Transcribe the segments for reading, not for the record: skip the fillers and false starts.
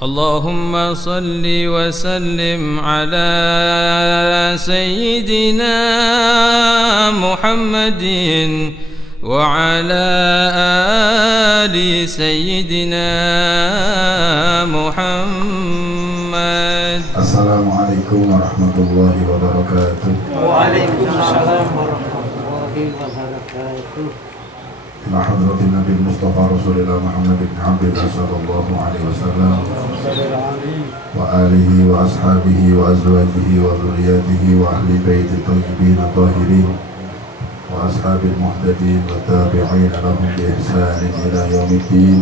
اللهم صل وسلم على سيدنا محمد وعلى آل سيدنا محمد. السلام عليكم ورحمة الله وبركاته. وعليكم السلام ورحمة الله وبركاته. إلى حضرة النبي المصطفى رسول الله محمد بن عبد الله صلى الله عليه وسلم وآله وأصحابه وأزواجه وذرياته وأهل بيت الطيبين الطاهرين وأصحاب المهتدين والتابعين لهم بإحسان إلى يوم الدين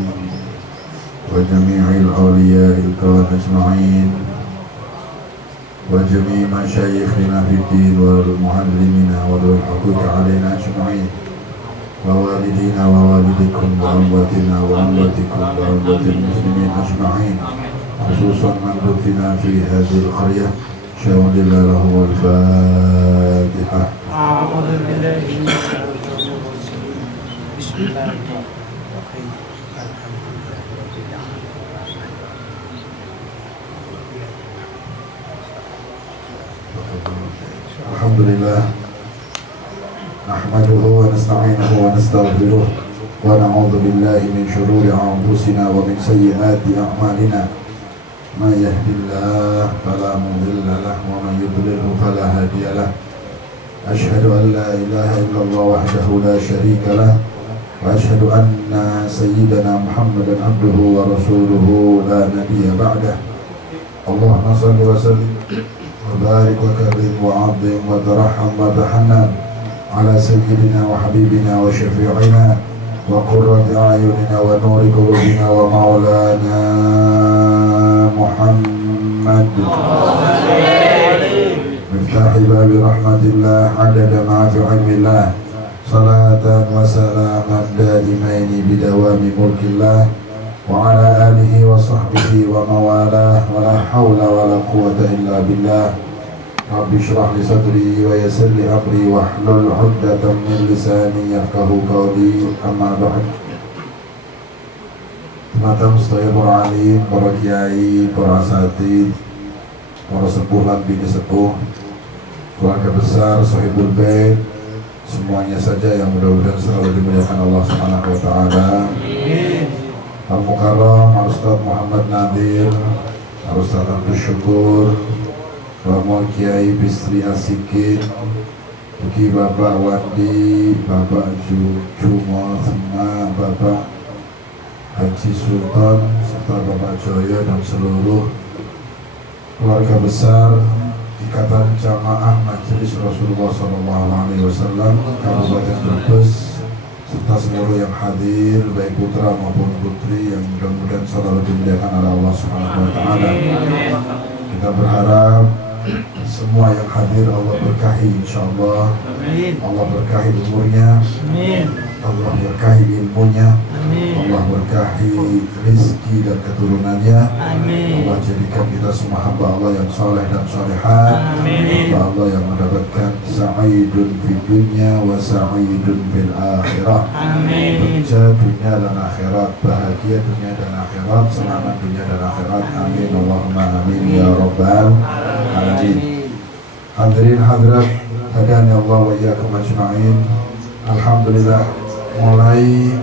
وجميع الأولياء الكرام أجمعين وجميع مشايخنا في الدين والمعلمين وذوي الحقوق علينا أجمعين ووالدينا ووالدكم وأمواتنا وأمواتكم وأموات المسلمين أجمعين، خصوصا من دفن في هذه القرية. شهد الله له الفاتحة. أعوذ بالله من الشيطان الرجيم. بسم الله الرحمن الرحيم. الحمد لله نحمده ونستعينه ونستغفره ونعوذ بالله من شرور أنفسنا ومن سيئات أعمالنا. من يهد الله فلا مضل له ومن يضلله فلا هادي له. أشهد أن لا إله إلا الله وحده لا شريك له وأشهد أن سيدنا محمدا عبده ورسوله لا نبي بعده. اللهم صل وسلم وبارك وكرم وعظم وترحم وتحنن على سيدنا وحبيبنا وشفيعنا وقرة أعيننا ونور قلوبنا ومولانا محمد مفتاح باب رحمة الله عدد ما في علم الله صلاة وسلاما دائمين بدوام ملك الله وعلى آله وصحبه وموالاه ولا حول ولا قوة إلا بالله. رب اشرح لي صدري ويسر لي أمري واحلل عقدة من لساني يفقهوا قولي. أما بعد. Teman-teman sedaya para alim, para kiai, para asatidz, para sepuh lan bini sepuh, keluarga besar, sahibul bait, semuanya saja yang mudah-mudahan selalu dimuliakan Allah Subhanahu wa taala. Al-Mukarram Al-Ustaz Muhammad Nadir, Al-Ustaz Abdul Syukur, Romo Kiai Bisri Asikin, Uki Bapak Wandi, Bapak Jumo Sema, Bapak Haji Sultan, serta Bapak Joyo dan seluruh keluarga besar Ikatan Jamaah Majelis Rasulullah SAW Kabupaten Brebes, serta seluruh yang hadir, baik putra maupun putri yang mudah-mudahan selalu dimuliakan oleh Allah Subhanahu wa taala. Kita berharap semua yang hadir Allah berkahi insyaallah. Allah berkahi umurnya. Allah berkahi ilmunya. Allah berkahi rizki dan keturunannya. Allah jadikan kita semua hamba Allah yang soleh dan solehat, hamba Allah yang mendapatkan sa'idun fi dunya wa sa'idun fil akhirah. Bekerja dunia dan akhirat, bahagia dunia dan akhirat, selamat dunia dan akhirat. Amin Allahumma amin ya rabbal alamin. Hadirin hadirat hadani Allah wa iyyakum ajma'in. Alhamdulillah, mulai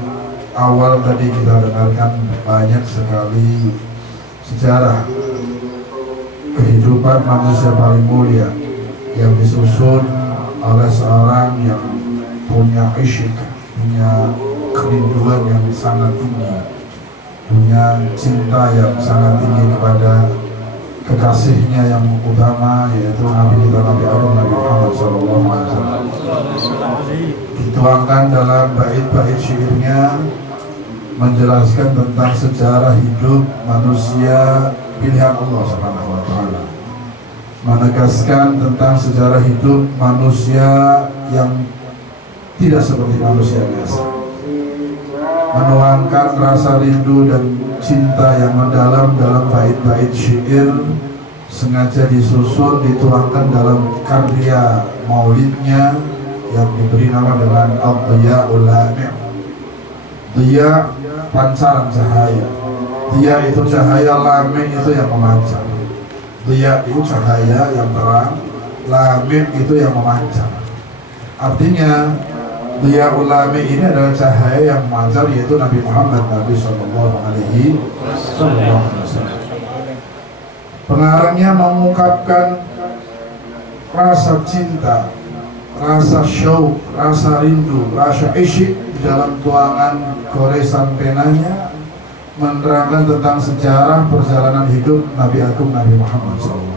awal tadi kita dengarkan banyak sekali sejarah kehidupan manusia paling mulia yang disusun oleh seorang yang punya isyik, punya kerinduan yang sangat tinggi, punya cinta yang sangat tinggi kepada kekasihnya yang utama, yaitu Nabi kita Nabi Agung Nabi Muhammad SAW. Dituangkan dalam bait-bait syairnya menjelaskan tentang sejarah hidup manusia pilihan Allah Subhanahu wa taala, menegaskan tentang sejarah hidup manusia yang tidak seperti manusia biasa, menuangkan rasa rindu dan cinta yang mendalam dalam bait-bait syair, sengaja disusun dituangkan dalam karya maulidnya yang diberi nama dengan Ad-Diya'ul Lami'. Diya, pancaran cahaya, Dia itu cahaya, lamin itu yang memancar. Dia itu cahaya yang terang, lamin itu yang memancar. Artinya dia ulami ini adalah cahaya yang memancar, yaitu Nabi Muhammad Sallallahu Alaihi Wasallam. Pengarangnya mengungkapkan rasa cinta, rasa syauq, rasa rindu, rasa isyik di dalam tuangan goresan penanya, menerangkan tentang sejarah perjalanan hidup Nabi Agung Nabi Muhammad SAW.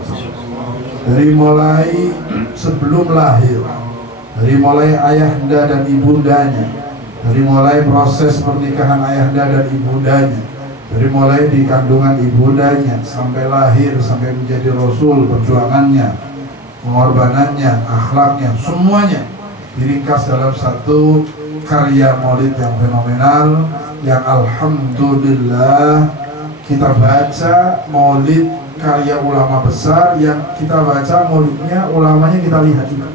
Dari mulai sebelum lahir, dari mulai ayahanda dan ibundanya, dari mulai proses pernikahan ayahanda dan ibundanya, dari mulai di kandungan ibundanya sampai lahir, sampai menjadi Rasul, perjuangannya, pengorbanannya, akhlaknya, semuanya diringkas dalam satu karya maulid yang fenomenal, yang alhamdulillah kita baca maulid karya ulama besar, yang kita baca maulidnya, ulamanya kita lihat juga.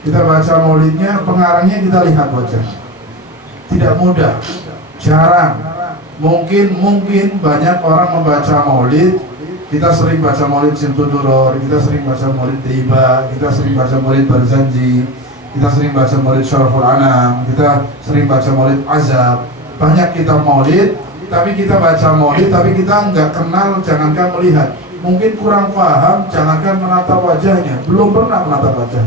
Kita baca maulidnya, pengarangnya kita lihat wajah. Tidak mudah, jarang. Mungkin banyak orang membaca maulid. Kita sering baca maulid Simtuduror, kita sering baca maulid Tiba, kita sering baca maulid Barzanji, kita sering baca maulid Syaraful Anam, kita sering baca maulid Azab. Banyak kita maulid, tapi kita baca maulid, tapi kita nggak kenal, jangankan melihat. Mungkin kurang paham, jangankan menatap wajahnya, belum pernah menatap wajah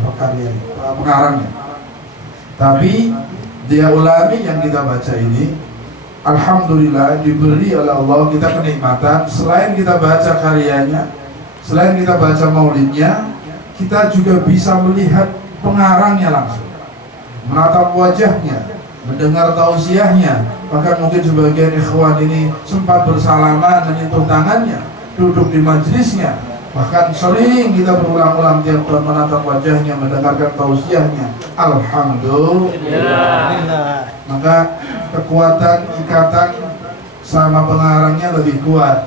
pengarangnya. Tapi dia ulami yang kita baca ini, alhamdulillah diberi oleh Allah kita kenikmatan. Selain kita baca karyanya, selain kita baca maulidnya, kita juga bisa melihat pengarangnya langsung, menatap wajahnya, mendengar tausiahnya. Bahkan mungkin sebagian ikhwan ini sempat bersalaman, menyentuh tangannya, duduk di majelisnya. Bahkan sering kita berulang-ulang tiap tahun menatap wajahnya, mendengarkan tausiahnya. Alhamdulillah. Maka kekuatan ikatan sama pengarangnya lebih kuat.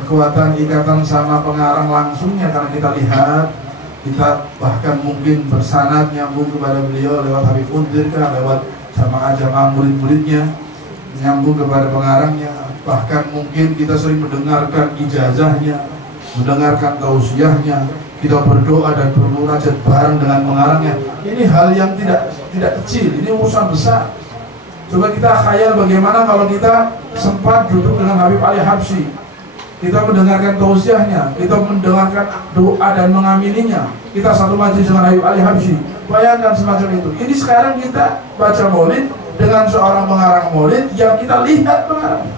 Kekuatan ikatan sama pengarang langsungnya karena kita lihat, kita bahkan mungkin bersanad nyambung kepada beliau lewat Habib Undir, lewat jamaah-jamaah murid-muridnya, nyambung kepada pengarangnya. Bahkan mungkin kita sering mendengarkan ijazahnya, mendengarkan tausiahnya, kita berdoa dan bermunajat bareng dengan pengarangnya. Ini hal yang tidak kecil, ini urusan besar. Coba kita khayal bagaimana kalau kita sempat duduk dengan Habib Ali Habsyi, kita mendengarkan tausiahnya, kita mendengarkan doa dan mengamininya, kita satu majelis dengan Habib Ali Habsyi. Bayangkan semacam itu. Ini sekarang kita baca maulid dengan seorang pengarang maulid yang kita lihat pengarangnya,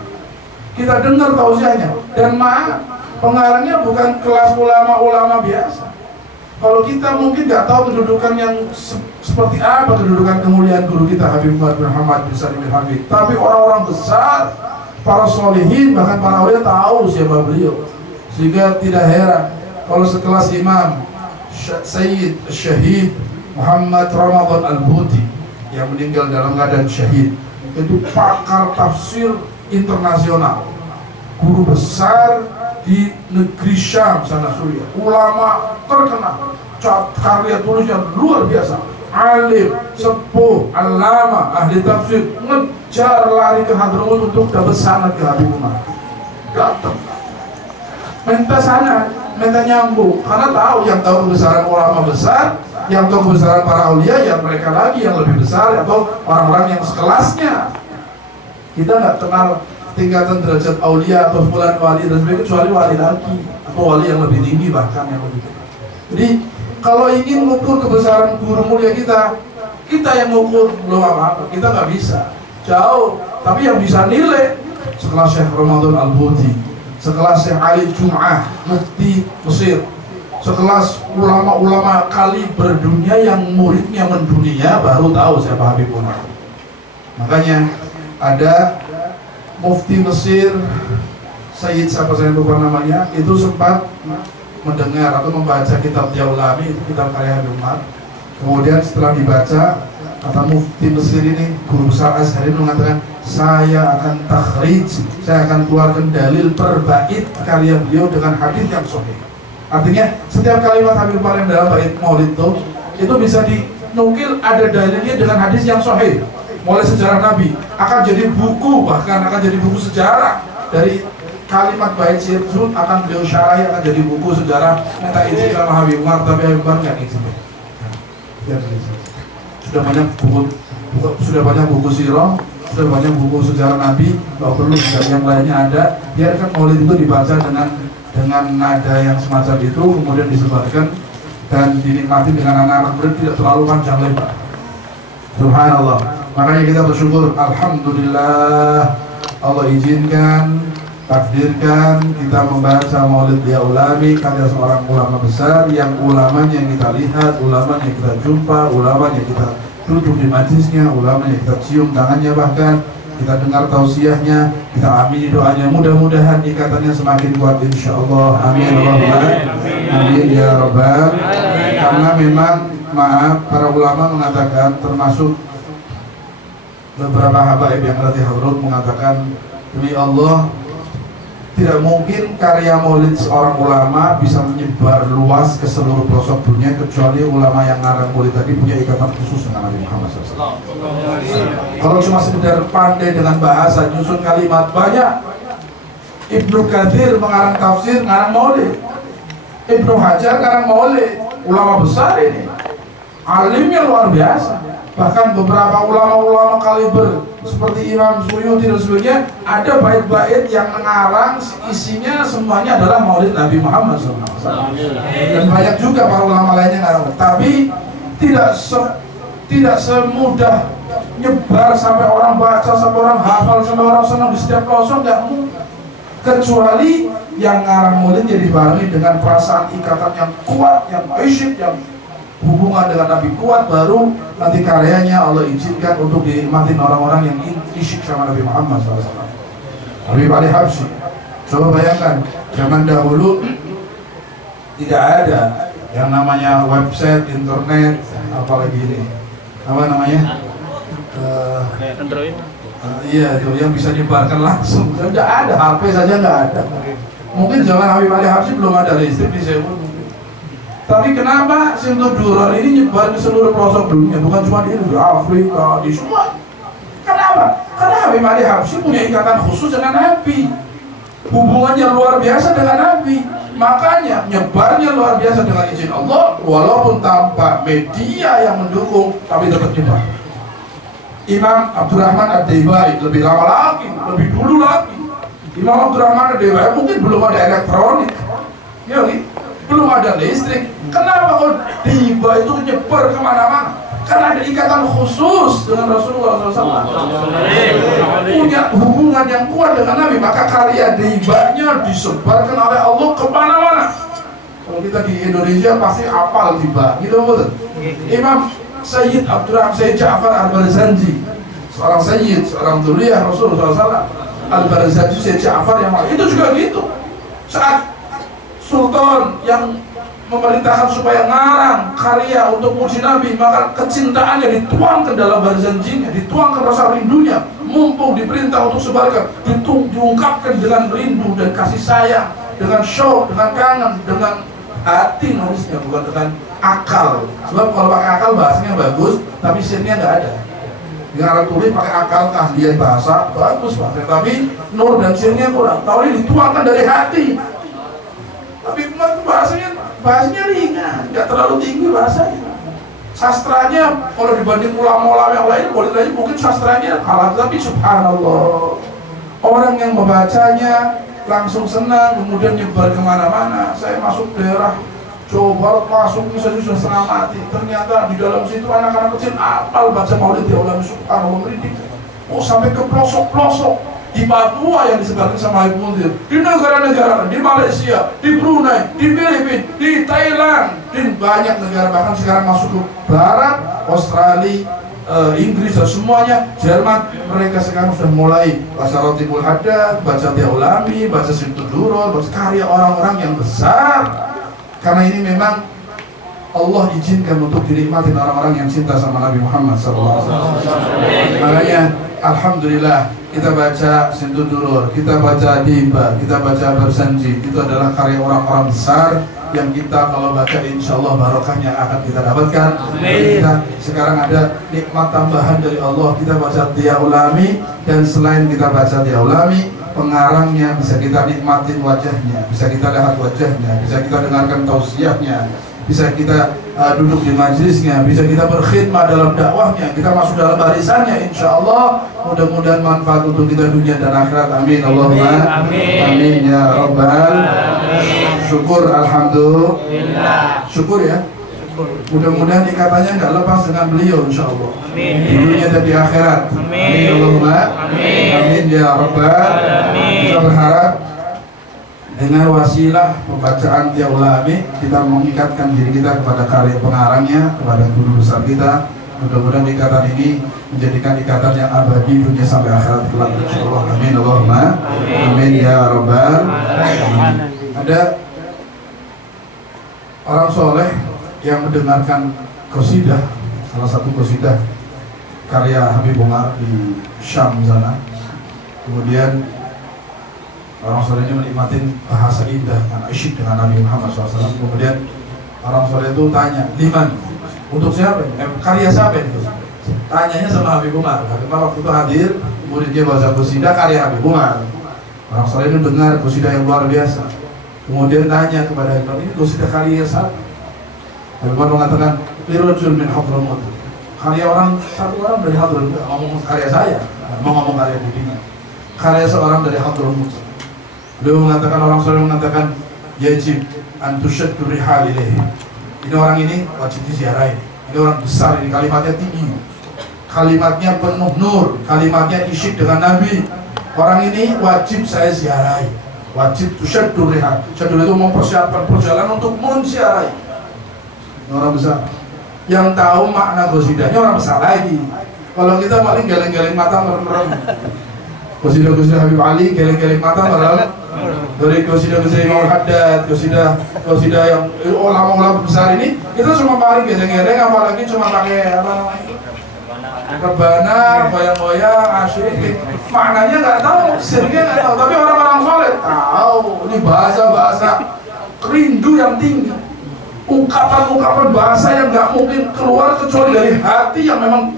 kita dengar tausiahnya, dan pengarangnya bukan kelas ulama-ulama biasa. Kalau kita mungkin nggak tahu kedudukan yang seperti apa kedudukan kemuliaan guru kita Habib Muhammad bin Salim bin Habib, tapi orang-orang besar, para solihin, bahkan para ulama tahu siapa beliau. Sehingga tidak heran kalau sekelas Imam Sayyid Syahid Muhammad Ramadan Al-Buti yang meninggal dalam keadaan syahid, itu pakar tafsir internasional, guru besar di negeri Syam sana Suriah, ulama terkenal, karya tulisnya luar biasa, alim, sepuh, alama, ahli tafsir, ngejar lari ke Hadramut untuk dapat sanad ke Habib Umar. Datang, minta sanad, minta nyambung, karena tahu yang tahu kebesaran ulama besar, yang tahu kebesaran para aulia, yang mereka lagi yang lebih besar, atau orang-orang yang sekelasnya. Kita nggak kenal tingkatan derajat aulia atau fulan wali dan sebagainya kecuali wali lagi atau wali yang lebih tinggi, bahkan yang lebih tinggi. Jadi kalau ingin mengukur kebesaran guru mulia kita yang mengukur belum apa-apa, kita nggak bisa, jauh. Tapi yang bisa nilai sekelas Syekh Ramadan Al-Buti, sekelas Syekh Ali Jum'ah mufti Mesir, sekelas ulama-ulama kali berdunia yang muridnya mendunia, baru tahu siapa Habib Umar. Makanya ada Mufti Mesir, Sayyid siapa saya lupa namanya, itu sempat mendengar atau membaca kitab Diaulami, itu kitab karya Habib Umar. Kemudian setelah dibaca, kata Mufti Mesir ini, guru besar Azhar ini mengatakan, saya akan takhrij, saya akan keluarkan dalil per bait karya beliau dengan hadis yang sahih. Artinya setiap kalimat Habib Umar yang dalam bait maulid itu bisa dinukil, ada dalilnya dengan hadis yang sahih. Mulai sejarah Nabi akan jadi buku, bahkan akan jadi buku sejarah dari kalimat bait syair tersebut akan beliau syarahi, akan jadi buku sejarah. Minta izin sama Habib Umar, tapi Habib Umar nggak izin. Sudah banyak buku sirah, sudah banyak buku sejarah Nabi, kalau perlu yang lainnya ada. Biarkan maulid itu dibaca dengan nada yang semacam itu, kemudian disebarkan dan dinikmati dengan anak-anak muda, tidak terlalu panjang lebar. Subhanallah. Makanya kita bersyukur, alhamdulillah Allah izinkan, takdirkan kita membaca Maulid Dia Ulami karya seorang ulama besar yang ulamanya kita lihat, ulamanya kita jumpa, ulamanya kita duduk di majlisnya, ulamanya kita cium tangannya, bahkan kita dengar tausiahnya, kita amini doanya. Mudah-mudahan ikatannya semakin kuat insyaallah. Amin Allahumma amin ya rabbal. Karena memang maaf, para ulama mengatakan, termasuk beberapa habaib yang ada di Hadrat mengatakan, demi Allah tidak mungkin karya maulid seorang ulama bisa menyebar luas ke seluruh pelosok dunia kecuali ulama yang ngarang maulid tadi punya ikatan khusus dengan Nabi Muhammad SAW. Kalau cuma sekedar pandai dengan bahasa, nyusun kalimat, banyak. Ibnu Katsir mengarang tafsir, ngarang maulid. Ibnu Hajar ngarang maulid. Ulama besar ini, alimnya luar biasa. Bahkan beberapa ulama-ulama kaliber seperti Imam Suyuti dan sebagainya, ada bait-bait yang mengarang isinya semuanya adalah maulid Nabi Muhammad SAW. Dan banyak juga para ulama lainnya ngarang. Tapi tidak semudah nyebar sampai orang baca, sampai orang hafal, sampai orang senang di setiap pelosok, nggak mungkin. Kecuali yang ngarang maulid jadi dibarengi dengan perasaan ikatan yang kuat, yang aisyik, yang hubungan dengan Nabi kuat, baru nanti karyanya Allah izinkan untuk dinikmatin orang-orang yang isyik sama Nabi Muhammad SAW. Habib Ali Habsyi, coba bayangkan zaman dahulu tidak ada yang namanya website, internet, apalagi ini apa namanya Android. Iya, itu yang bisa nyebarkan langsung. Tidak ada, HP saja nggak ada. Mungkin zaman Habib Ali Habsyi belum ada listrik di Seoul. Tapi kenapa Sintu Duror ini nyebar ke seluruh pelosok dunia, bukan cuma di Afrika, di semua? Kenapa? Karena Habib Ali Habsyi punya ikatan khusus dengan Nabi, hubungannya luar biasa dengan Nabi. Makanya nyebarnya luar biasa dengan izin Allah, walaupun tanpa media yang mendukung, tapi tetap nyebar. Imam Abdurrahman Ad-Daibai lebih lama lagi, lebih dulu lagi. Imam Abdurrahman Ad-Daibai mungkin belum ada elektronik, ya, belum ada listrik. Kenapa kok Daibai itu nyebar kemana-mana? Karena ada ikatan khusus dengan Rasulullah SAW. Punya hubungan yang kuat dengan Nabi, maka karya Daibainya disebarkan oleh Allah kemana-mana. Kalau kita di Indonesia pasti apal Daibai, gitu betul. Imam Sayyid Abdurrahman Sayyid Ja'far Al-Barzanji, seorang Sayyid, seorang dzurriyyah Rasulullah SAW. Al-Barzanji Sayyid Ja'far yang itu juga gitu. Saat Sultan yang memerintahkan supaya ngarang karya untuk muji Nabi, maka kecintaannya dituangkan dalam Barzanjinya, dituangkan rasa rindunya, mumpung diperintah untuk sebarkan, diungkapkan dengan rindu dan kasih sayang, dengan syauq, dengan kangen, dengan hati nulisnya, bukan dengan akal. Sebab kalau pakai akal bahasanya bagus, tapi sirnya nggak ada. Yang Arab tulis pakai akal, keahlian bahasa bagus bahasanya, tapi nur dan sirnya kurang. Tahu ini dituangkan dari hati. Tapi bahasanya ringan, nggak terlalu tinggi bahasanya. Sastranya kalau dibanding ulama-ulama yang lain, boleh aja mungkin sastranya kalah, tapi subhanallah, orang yang membacanya langsung senang, kemudian nyebar kemana-mana. Saya masuk daerah Jawa Barat, masuk misalnya sudah setengah mati, ternyata di dalam situ anak-anak kecil apal baca Maulid Dia Ulami, subhanallah, merinding. Oh, sampai ke pelosok-pelosok di Papua yang disebarkan sama Habib Munzir, di negara-negara, di Malaysia, di Brunei, di Filipina, di Thailand, di banyak negara, bahkan sekarang masuk ke Barat, Australia, Inggris dan semuanya, Jerman, mereka sekarang sudah mulai baca Ratibul Haddad, baca Dia Ulami, baca Sintu Duror, baca karya orang-orang yang besar. Karena ini memang Allah izinkan untuk dinikmati orang-orang yang cinta sama Nabi Muhammad SAW. Makanya alhamdulillah kita baca Sintu Duror, kita baca Daibai, kita baca Barzanji, itu adalah karya orang-orang besar yang kita kalau baca insya Allah barokahnya akan kita dapatkan. Kita sekarang ada nikmat tambahan dari Allah, kita baca Dia Ulami, dan selain kita baca Dia Ulami, pengarangnya, bisa kita nikmatin wajahnya, bisa kita lihat wajahnya, bisa kita dengarkan tausiahnya, bisa kita duduk di majelisnya, bisa kita berkhidmat dalam dakwahnya, kita masuk dalam barisannya, insya Allah mudah-mudahan manfaat untuk kita dunia dan akhirat. Amin Allahumma amin ya rabbal syukur. Alhamdulillah, syukur ya. Mudah-mudahan ikatannya nggak lepas dengan beliau, insya Allah. Amin. Di dunia dan di akhirat. Amin. Allahumma amin ya rabbal alamin. Kita berharap dengan wasilah pembacaan Tiaulami kita mengikatkan diri kita kepada karya pengarangnya, kepada guru besar kita. Mudah-mudahan ikatan ini menjadikan ikatan yang abadi dunia sampai akhirat kelak, insya Allah. Amin Allahumma amin ya rabbal alamin. Ada orang soleh yang mendengarkan qasidah, salah satu qasidah karya Habib Umar di Syam sana. Kemudian orang solehnya menikmati bahasa indah dan asyik dengan Nabi Muhammad SAW. Kemudian orang soleh itu tanya, liman, untuk siapa? Karya siapa itu? Tanyanya sama Habib Umar. Habib Umar waktu itu hadir, muridnya baca qasidah karya Habib Umar. Orang soleh itu dengar qasidah yang luar biasa. Kemudian tanya kepada Habib Umar, ini qasidah karya siapa? Habib Umar mengatakan, lirajul min Hadramut. Karya orang, satu orang dari Hadramut, ngomong karya saya, mau ngomong karya dirinya. Karya seorang dari Hadramut. Beliau mengatakan, orang soleh mengatakan, yajib antusyaddu rihal ilaihi. Ini orang ini wajib diziarahi. Ini orang besar, ini kalimatnya tinggi, kalimatnya penuh nur, kalimatnya isyik dengan Nabi. Orang ini wajib saya ziarahi. Wajib tusyaddu rihal. Syaddu itu mempersiapkan perjalanan untuk menziarahi. Orang besar yang tahu makna qasidahnya orang besar lagi. Kalau kita paling geleng-geleng mata merem-merem. Qasidah-qasidah Habib Ali geleng-geleng mata merem. Dari qasidah-qasidah Imam Haddad, qasidah yang ulama-ulama besar ini kita cuma paling geleng-geleng, apalagi cuma pakai apa namanya? Rebana, goyang-goyang, asyik. Maknanya nggak tahu, sirnya nggak tahu. Tapi orang-orang soleh tahu. Ini bahasa-bahasa rindu yang tinggi. Ungkapan-ungkapan bahasa yang nggak mungkin keluar kecuali dari hati yang memang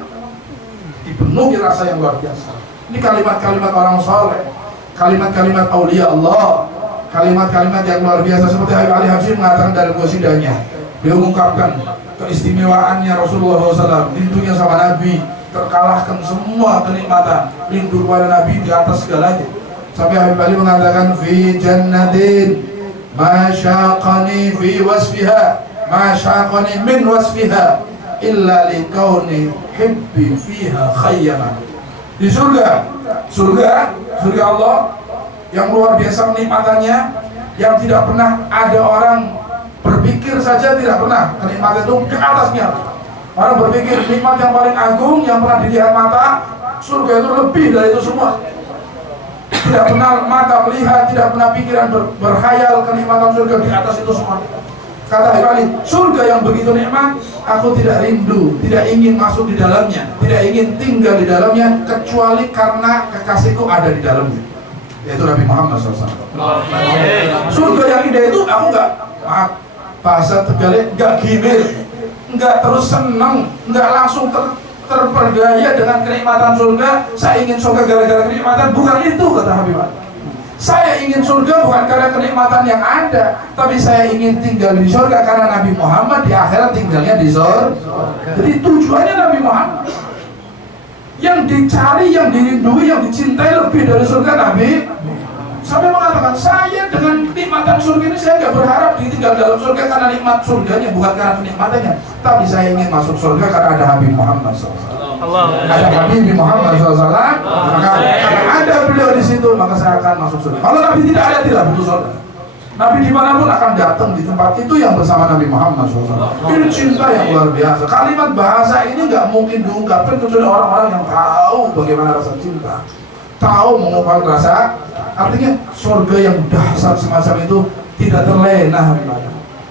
dipenuhi rasa yang luar biasa. Ini kalimat-kalimat orang soleh, kalimat-kalimat aulia Allah, kalimat-kalimat yang luar biasa seperti Habib Ali Habsyi mengatakan dalam qasidahnya. Dia mengungkapkan keistimewaannya Rasulullah SAW, rindunya sama Nabi, terkalahkan semua kenikmatan, rindu kepada Nabi di atas segalanya. Sampai Habib Ali mengatakan fi jannatin ma syaqani fi wasfiha ma syaqani min wasfiha illa likauni hibbi fiha khayyaman. Di surga Allah yang luar biasa kenikmatannya, yang tidak pernah ada orang berpikir saja tidak pernah kenikmatan itu di atasnya. Orang berpikir nikmat yang paling agung yang pernah dilihat mata, surga itu lebih dari itu semua. Tidak pernah mata melihat, tidak pernah pikiran berkhayal kenikmatan surga di atas itu semua. Kata Habib Ali, surga yang begitu nikmat, aku tidak rindu, tidak ingin masuk di dalamnya, tidak ingin tinggal di dalamnya, kecuali karena kekasihku ada di dalamnya, yaitu Nabi Muhammad SAW. Surga yang indah itu aku nggak, bahasa Tegalnya nggak gimir, nggak terus seneng, nggak langsung terperdaya dengan kenikmatan surga. Saya ingin surga gara-gara kenikmatan, bukan itu kata Habib Ali. Saya ingin surga bukan karena kenikmatan yang ada, tapi saya ingin tinggal di surga karena Nabi Muhammad di akhirat tinggalnya di surga. Jadi tujuannya Nabi Muhammad yang dicari, yang dirindui, yang dicintai lebih dari surga Nabi. Sampai mengatakan, saya dengan kenikmatan surga ini saya nggak berharap ditinggal dalam surga karena nikmat surganya, bukan karena kenikmatannya, tapi saya ingin masuk surga karena ada Habib Muhammad SAW. Ada Habib Muhammad SAW, maka karena ada beliau di situ, maka saya akan masuk surga. Kalau Nabi tidak ada, tidak butuh surga. Nabi dimanapun akan datang di tempat itu yang bersama Nabi Muhammad SAW. Ini cinta yang luar biasa. Kalimat bahasa ini nggak mungkin diungkapkan kecuali orang-orang yang tahu bagaimana rasa cinta, tahu mengungkapkan rasa. Artinya surga yang dahsyat semacam itu tidak terlena,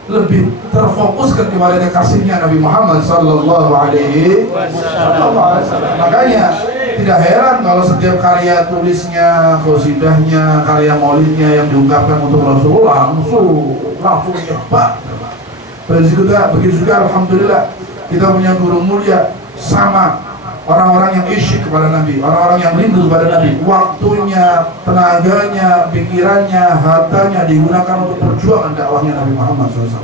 lebih terfokuskan kepada kekasihnya Nabi Muhammad Sallallahu Alaihi Wasallam. Makanya tidak heran kalau setiap karya tulisnya, qasidahnya, karya maulidnya yang diungkapkan untuk Rasulullah langsung cepat. Begitu juga alhamdulillah kita punya guru mulia sama orang-orang yang isyik kepada Nabi, orang-orang yang rindu kepada Nabi, waktunya, tenaganya, pikirannya, hartanya digunakan untuk perjuangan dakwahnya Nabi Muhammad SAW.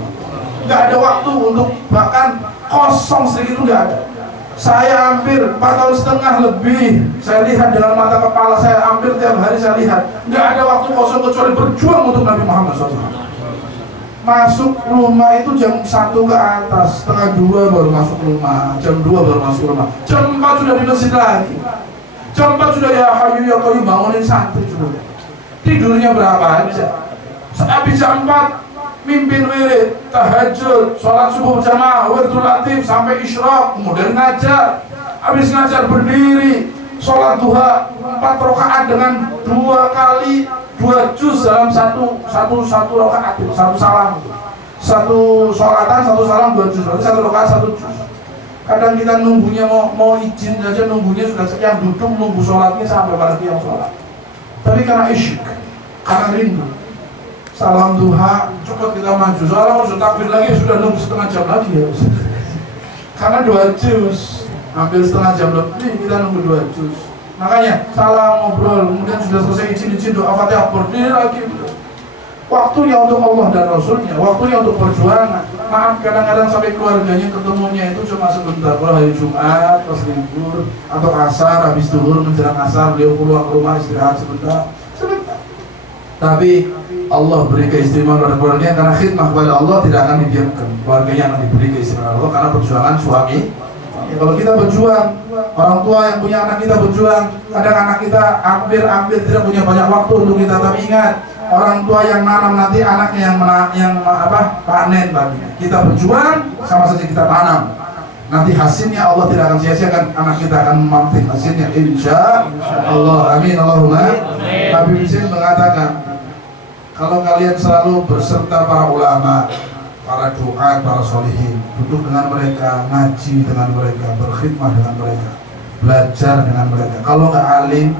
Nggak ada waktu untuk, bahkan kosong sedikit itu nggak ada. Saya hampir 4,5 tahun lebih, saya lihat dengan mata kepala saya, hampir tiap hari saya lihat, nggak ada waktu kosong kecuali berjuang untuk Nabi Muhammad SAW. Masuk rumah itu jam 1 ke atas, setengah 2 baru masuk rumah, jam 2 baru masuk rumah, jam 4 sudah di masjid lagi, jam 4 sudah ya hayu ya qayyum bangunin santri sudah. Tidurnya berapa aja. Habis jam 4 mimpin wirid, tahajud, sholat subuh berjamaah, wirdul latif sampai isyraq, kemudian ngajar. Habis ngajar berdiri, sholat duha 4 rakaat dengan 2 kali 2 juz dalam satu rakaat, satu salam, satu sholatan, satu salam 2 juz, berarti 1 rakaat 1 juz. Kadang kita nunggunya mau izin saja, nunggunya sudah sekian, duduk nunggu sholatnya sampai pada yang sholat. Tapi karena isyik, karena rindu, salam duha cepat kita maju, soalnya sudah takbir lagi sudah nunggu setengah jam lagi ya. Karena 2 juz, hampir setengah jam lebih kita nunggu 2 juz. Makanya salam ngobrol, kemudian sudah selesai izin doa Fatihah berdiri lagi. Waktunya untuk Allah dan Rasulnya, waktunya untuk perjuangan. Maaf kadang-kadang sampai keluarganya ketemunya itu cuma sebentar. Kalau hari Jumat pas libur atau asar, habis zuhur menjelang asar beliau pulang ke rumah istirahat sebentar. Tapi Allah beri keistimewaan pada keluarganya karena khidmah kepada Allah tidak akan didiamkan. Keluarganya akan diberi keistimewaan Allah karena perjuangan suami. Ya, kalau kita berjuang, orang tua yang punya anak kita berjuang, kadang anak kita hampir tidak punya banyak waktu untuk kita. Tapi ingat, orang tua yang nanam nanti anaknya yang panen baginya. Kita berjuang sama saja kita tanam. Nanti hasilnya Allah tidak akan sia-siakan, anak kita akan memantik hasilnya insya Allah. Amin Allahumma. Nabi Muhammad mengatakan, kalau kalian selalu berserta para ulama, para duat, para solihin, duduk dengan mereka, ngaji dengan mereka, berkhidmah dengan mereka, belajar dengan mereka. Kalau nggak alim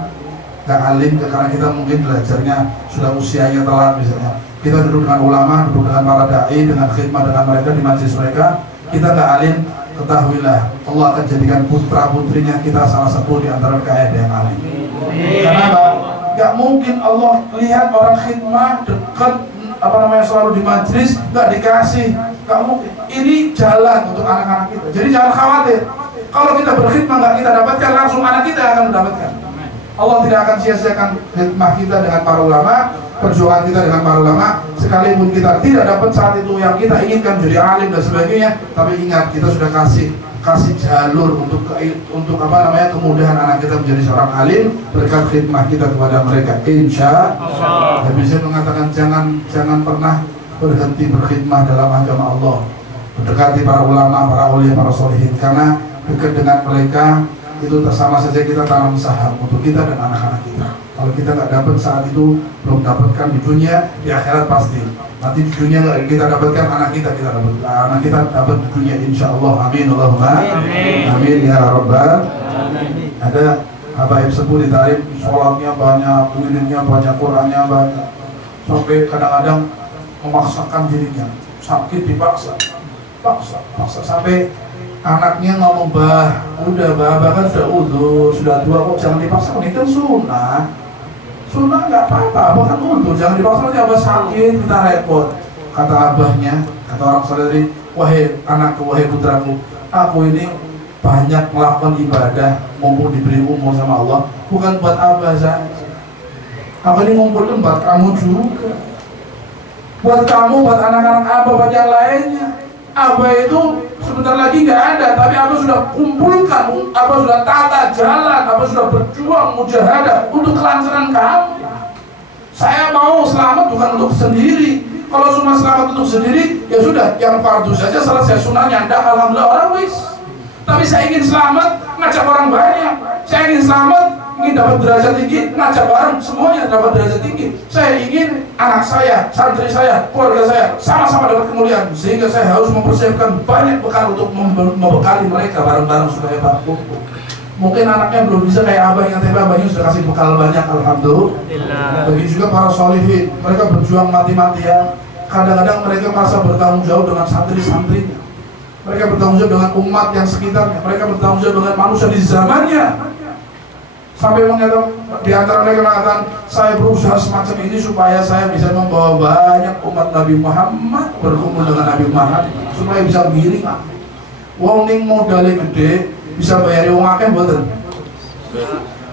karena kita mungkin belajarnya sudah usianya telat misalnya. Kita duduk dengan ulama, duduk dengan para dai, dengan khidmah dengan mereka di majelis mereka. Kita nggak alim, ketahuilah Allah akan jadikan putra putrinya kita salah satu di antara mereka yang alim. Kenapa? Nggak mungkin Allah lihat orang khidmah dekat selalu di majelis nggak dikasih, nggak mungkin. Ini jalan untuk anak-anak kita. Jadi jangan khawatir. Kalau kita berkhidmah nggak kita dapatkan, langsung anak kita akan mendapatkan. Allah tidak akan sia-siakan khidmah kita dengan para ulama, perjuangan kita dengan para ulama. Sekalipun kita tidak dapat saat itu yang kita inginkan jadi alim dan sebagainya, tapi ingat kita sudah kasih jalur untuk kemudahan anak kita menjadi seorang alim berkat khidmah kita kepada mereka. Insya Allah. Nabi saya mengatakan jangan pernah berhenti berkhidmah dalam agama Allah, mendekati para ulama, para aulia, para solihin, karena dekat dengan mereka itu sama saja kita tanam saham untuk kita dan anak-anak kita. Kalau kita nggak dapat saat itu, belum dapatkan di dunia, di akhirat pasti. Nanti di dunia nggak kita dapatkan, anak kita dapat, anak kita dapat di dunia insya Allah. Amin Allahumma amin ya rabbal. Ada habaib sepuh ditarik, sholatnya banyak, wiridnya banyak, Qurannya banyak, sampai kadang-kadang memaksakan dirinya, sakit dipaksa sampai anaknya ngomong, bahkan sudah udah sudah tua kok jangan dipaksa, ini kan sunnah nggak apa-apa, bahkan udah jangan dipaksa, nanti abah sakit kita repot. Kata abahnya, kata orang saudari, wahai anakku, wahai putraku, aku ini banyak melakukan ibadah mumpung diberi umur sama Allah, bukan buat abah saja. Aku ini ngumpulkan buat kamu juga, buat kamu, buat anak-anak abah, buat yang lainnya. Abah itu sebentar lagi nggak ada, tapi Abah sudah kumpulkan, Abah sudah tata jalan, Abah sudah berjuang mujahadah untuk kelancaran kamu. Saya mau selamat bukan untuk sendiri. Kalau cuma selamat untuk sendiri, ya sudah, yang fardu saja selesai, sunnahnya ndak, alhamdulillah orang wis. Tapi saya ingin selamat, ngajak orang banyak. Saya ingin selamat, ingin dapat derajat tinggi, ngajak orang semuanya dapat derajat tinggi. Saya ingin anak saya, santri saya, keluarga saya sama-sama dapat kemuliaan, sehingga saya harus mempersiapkan banyak bekal untuk membekali mereka bareng-bareng supaya bagus. Mungkin anaknya belum bisa kayak abah yang abahnya sudah kasih bekal banyak, alhamdulillah. Begitu juga para sholihin, mereka berjuang mati-matian. Kadang-kadang mereka merasa bertanggung jawab dengan santri-santrinya. mereka bertanggung jawab dengan umat yang sekitarnya, mereka bertanggung jawab dengan manusia di zamannya. Sampai mengatakan, di antara mereka mengatakan, saya berusaha semacam ini supaya saya bisa membawa banyak umat Nabi Muhammad berkumpul dengan Nabi Muhammad, supaya bisa giring. Wong ning modalnya gede, bisa bayar wong akeh mboten?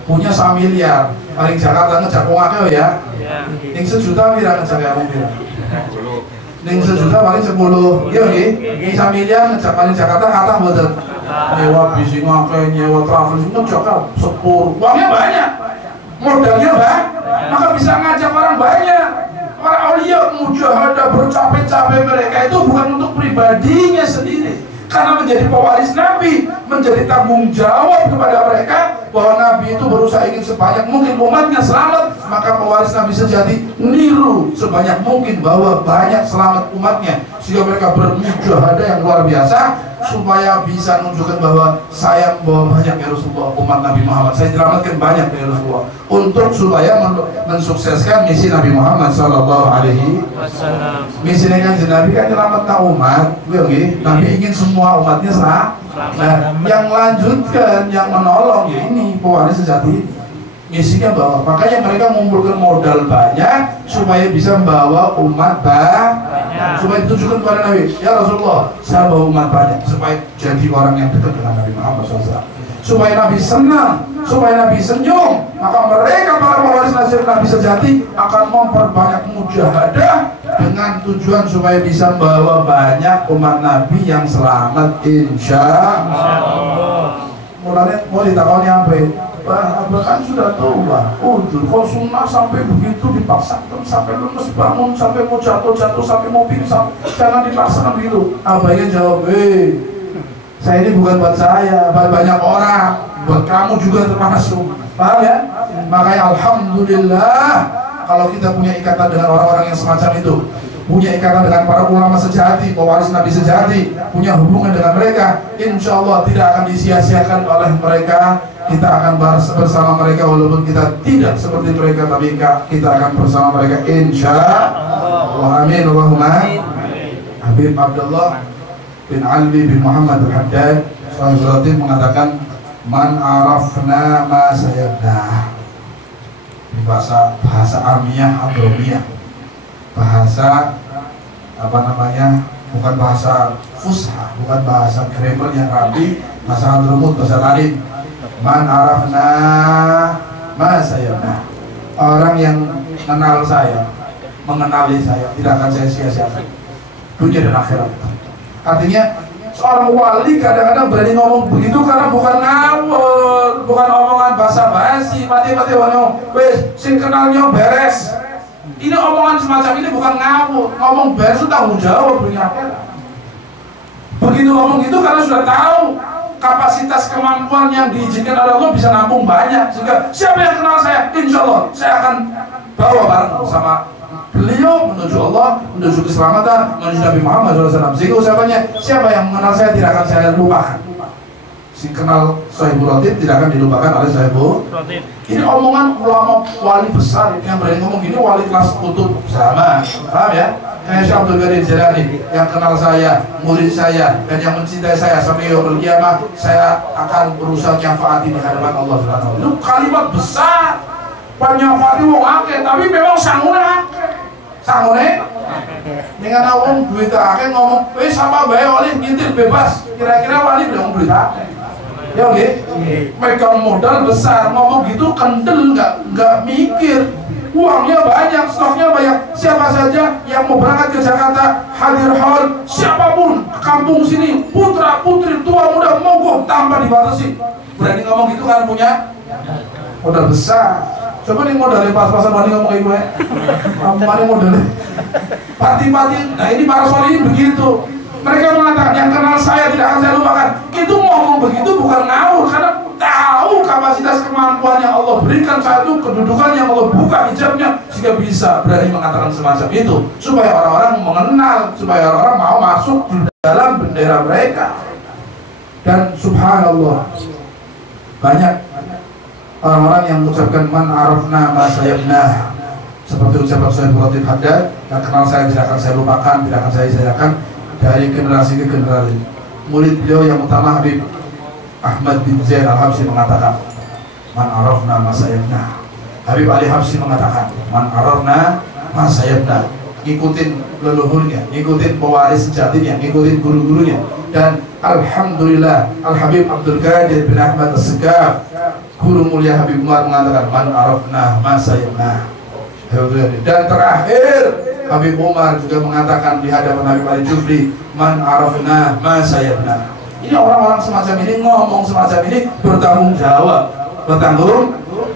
Punya 1 miliar, paling Jakarta ngejak wong akeh ya. Ning 1 juta pira ngejak ya wong pira? Ning 1 juta paling 10. Iya nggih. Ning 1 miliar ngejak paling Jakarta kathah mboten? Nyewa bis ngakeh, nyewa travel ngejak sepur. Uangnya banyak. Modalnya banyak. Maka bisa ngajak orang banyak. Para aulia mujahadah bercapek-capek mereka itu bukan untuk pribadinya sendiri, karena menjadi pewaris Nabi, menjadi tanggung jawab kepada mereka bahwa Nabi itu berusaha ingin sebanyak mungkin umatnya selamat. Maka pewaris Nabi sejati niru sebanyak mungkin bahwa banyak selamat umatnya, sehingga mereka bermujahadah yang luar biasa supaya bisa menunjukkan bahwa saya membawa banyak ya Rasulullah, umat Nabi Muhammad, saya selamatkan banyak ya Rasulullah, untuk supaya mensukseskan misi Nabi Muhammad SAW. Misi yang Nabi kan selamatkan umat, Nabi ingin semua umatnya selamat. Nah, yang lanjutkan, yang menolong ya ini pewaris sejati. Misinya bawa, makanya mereka mengumpulkan modal banyak supaya bisa membawa umat banyak, supaya ditujukan kepada Nabi, ya Rasulullah, saya bawa umat banyak supaya jadi orang yang dekat dengan Nabi Muhammad SAW, supaya Nabi senang, supaya Nabi senyum. Maka mereka para pewaris Nabi sejati akan memperbanyak mujahadah dengan tujuan supaya bisa membawa banyak umat Nabi yang selamat, insya Allah. Mulanya mau ditakoni apa? Bahkan sudah tua, kok sunnah sampai begitu dipaksakan, sampai lemes bangun, sampai mau jatuh, sampai mau pingsan, jangan dipaksakan begitu. Abahnya jawab, saya ini bukan buat saya, buat banyak orang, buat kamu juga termasuk. Paham ya? Makanya alhamdulillah kalau kita punya ikatan dengan orang-orang yang semacam itu, punya ikatan dengan para ulama sejati, pewaris Nabi sejati, punya hubungan dengan mereka, insya Allah tidak akan disia-siakan oleh mereka. Kita akan bersama mereka walaupun kita tidak seperti mereka, tapi kita akan bersama mereka insya Allah. Amin. Allahumma. Habib Abdullah bin Ali bin Muhammad Al-Haddad Sahibul mengatakan, man arafna ma sayabna. Bahasa amiyah, adromiyah, bahasa apa namanya, bukan bahasa fusha, bukan bahasa grammar yang rapi, bahasa hadromut, bahasa lain. Man arafna ma sayabna. Orang yang mengenal saya, mengenali saya, tidak akan saya sia-siakan dunia dan akhirat. Artinya seorang wali kadang-kadang berani ngomong begitu karena bukan ngawur, bukan omongan basa-basi, mati-mati ngomong, wes sing kenalnya beres. Ini omongan semacam ini bukan ngawur, ngomong beres itu tanggung jawab dunia akhirat. Begitu ngomong gitu karena sudah tahu kapasitas kemampuan yang diizinkan oleh Allah bisa nampung banyak, sehingga siapa yang kenal saya, insya Allah saya akan bawa bareng sama beliau menuju Allah, menuju keselamatan, menuju Nabi Muhammad SAW. Sehingga ucapannya, siapa yang mengenal saya tidak akan saya lupakan. Si kenal Sahibul Rotib tidak akan dilupakan oleh Sahibul Rotib. Ini omongan ulama wali besar yang berani ngomong gini, wali kelas kutub sama, paham ya? Kayak Syekh Abdul Qadir Jilani yang kenal saya, murid saya, dan yang mencintai saya sampai yaumul qiyamah, saya akan berusaha nyafati di hadapan Allah Subhanahu wa taala. Itu kalimat besar. Penyafati wong akeh, tapi memang sangune akeh. Sangune dengan wong duit akeh ngomong, "Wis sama bae oleh ngintil bebas." Kira-kira wali bilang duit akeh. Ya nggih? Megang modal besar, ngomong gitu kendel, enggak mikir. Uangnya banyak, stoknya banyak. Siapa saja yang mau berangkat ke Jakarta, hadir haul, siapapun kampung sini, putra putri tua muda monggo tanpa dibatasi. Berani ngomong gitu kan punya modal besar. Coba nih modalnya pas-pasan berani ngomong ibu ya. Mana modalnya? Pati-pati. Nah ini para solihin begitu. Mereka mengatakan yang kenal saya tidak akan saya lupakan. Itu ngomong begitu bukan ngawur, karena tahu kapasitas kemampuan yang Allah berikan saat itu, kedudukan yang Allah buka hijabnya, sehingga bisa berani mengatakan semacam itu, supaya orang-orang mengenal, supaya orang-orang mau masuk di dalam bendera mereka. Dan subhanallah, banyak orang-orang yang mengucapkan man arafna ma sayabna, seperti ucapan Sahibul Rotib Haddad, yang kenal saya tidak akan saya lupakan, tidak akan saya isiakan, dari generasi ke generasi. murid beliau yang utama Habib Ahmad bin Zaid Al-Habsyi mengatakan, man arafna masayabna. Habib Ali Habsyi mengatakan, man arafna masayabna. Ngikutin leluhurnya, ngikutin pewaris sejatinya, ngikutin guru-gurunya. Dan alhamdulillah Al-Habib Abdul Qadir bin Ahmad As-Segaf, guru mulia Habib Umar mengatakan, man arafna masayabna. Dan terakhir Habib Umar juga mengatakan di hadapan Habib Ali Jufri, man arafna masayabna. Ini orang-orang semacam ini ngomong semacam ini bertanggung jawab,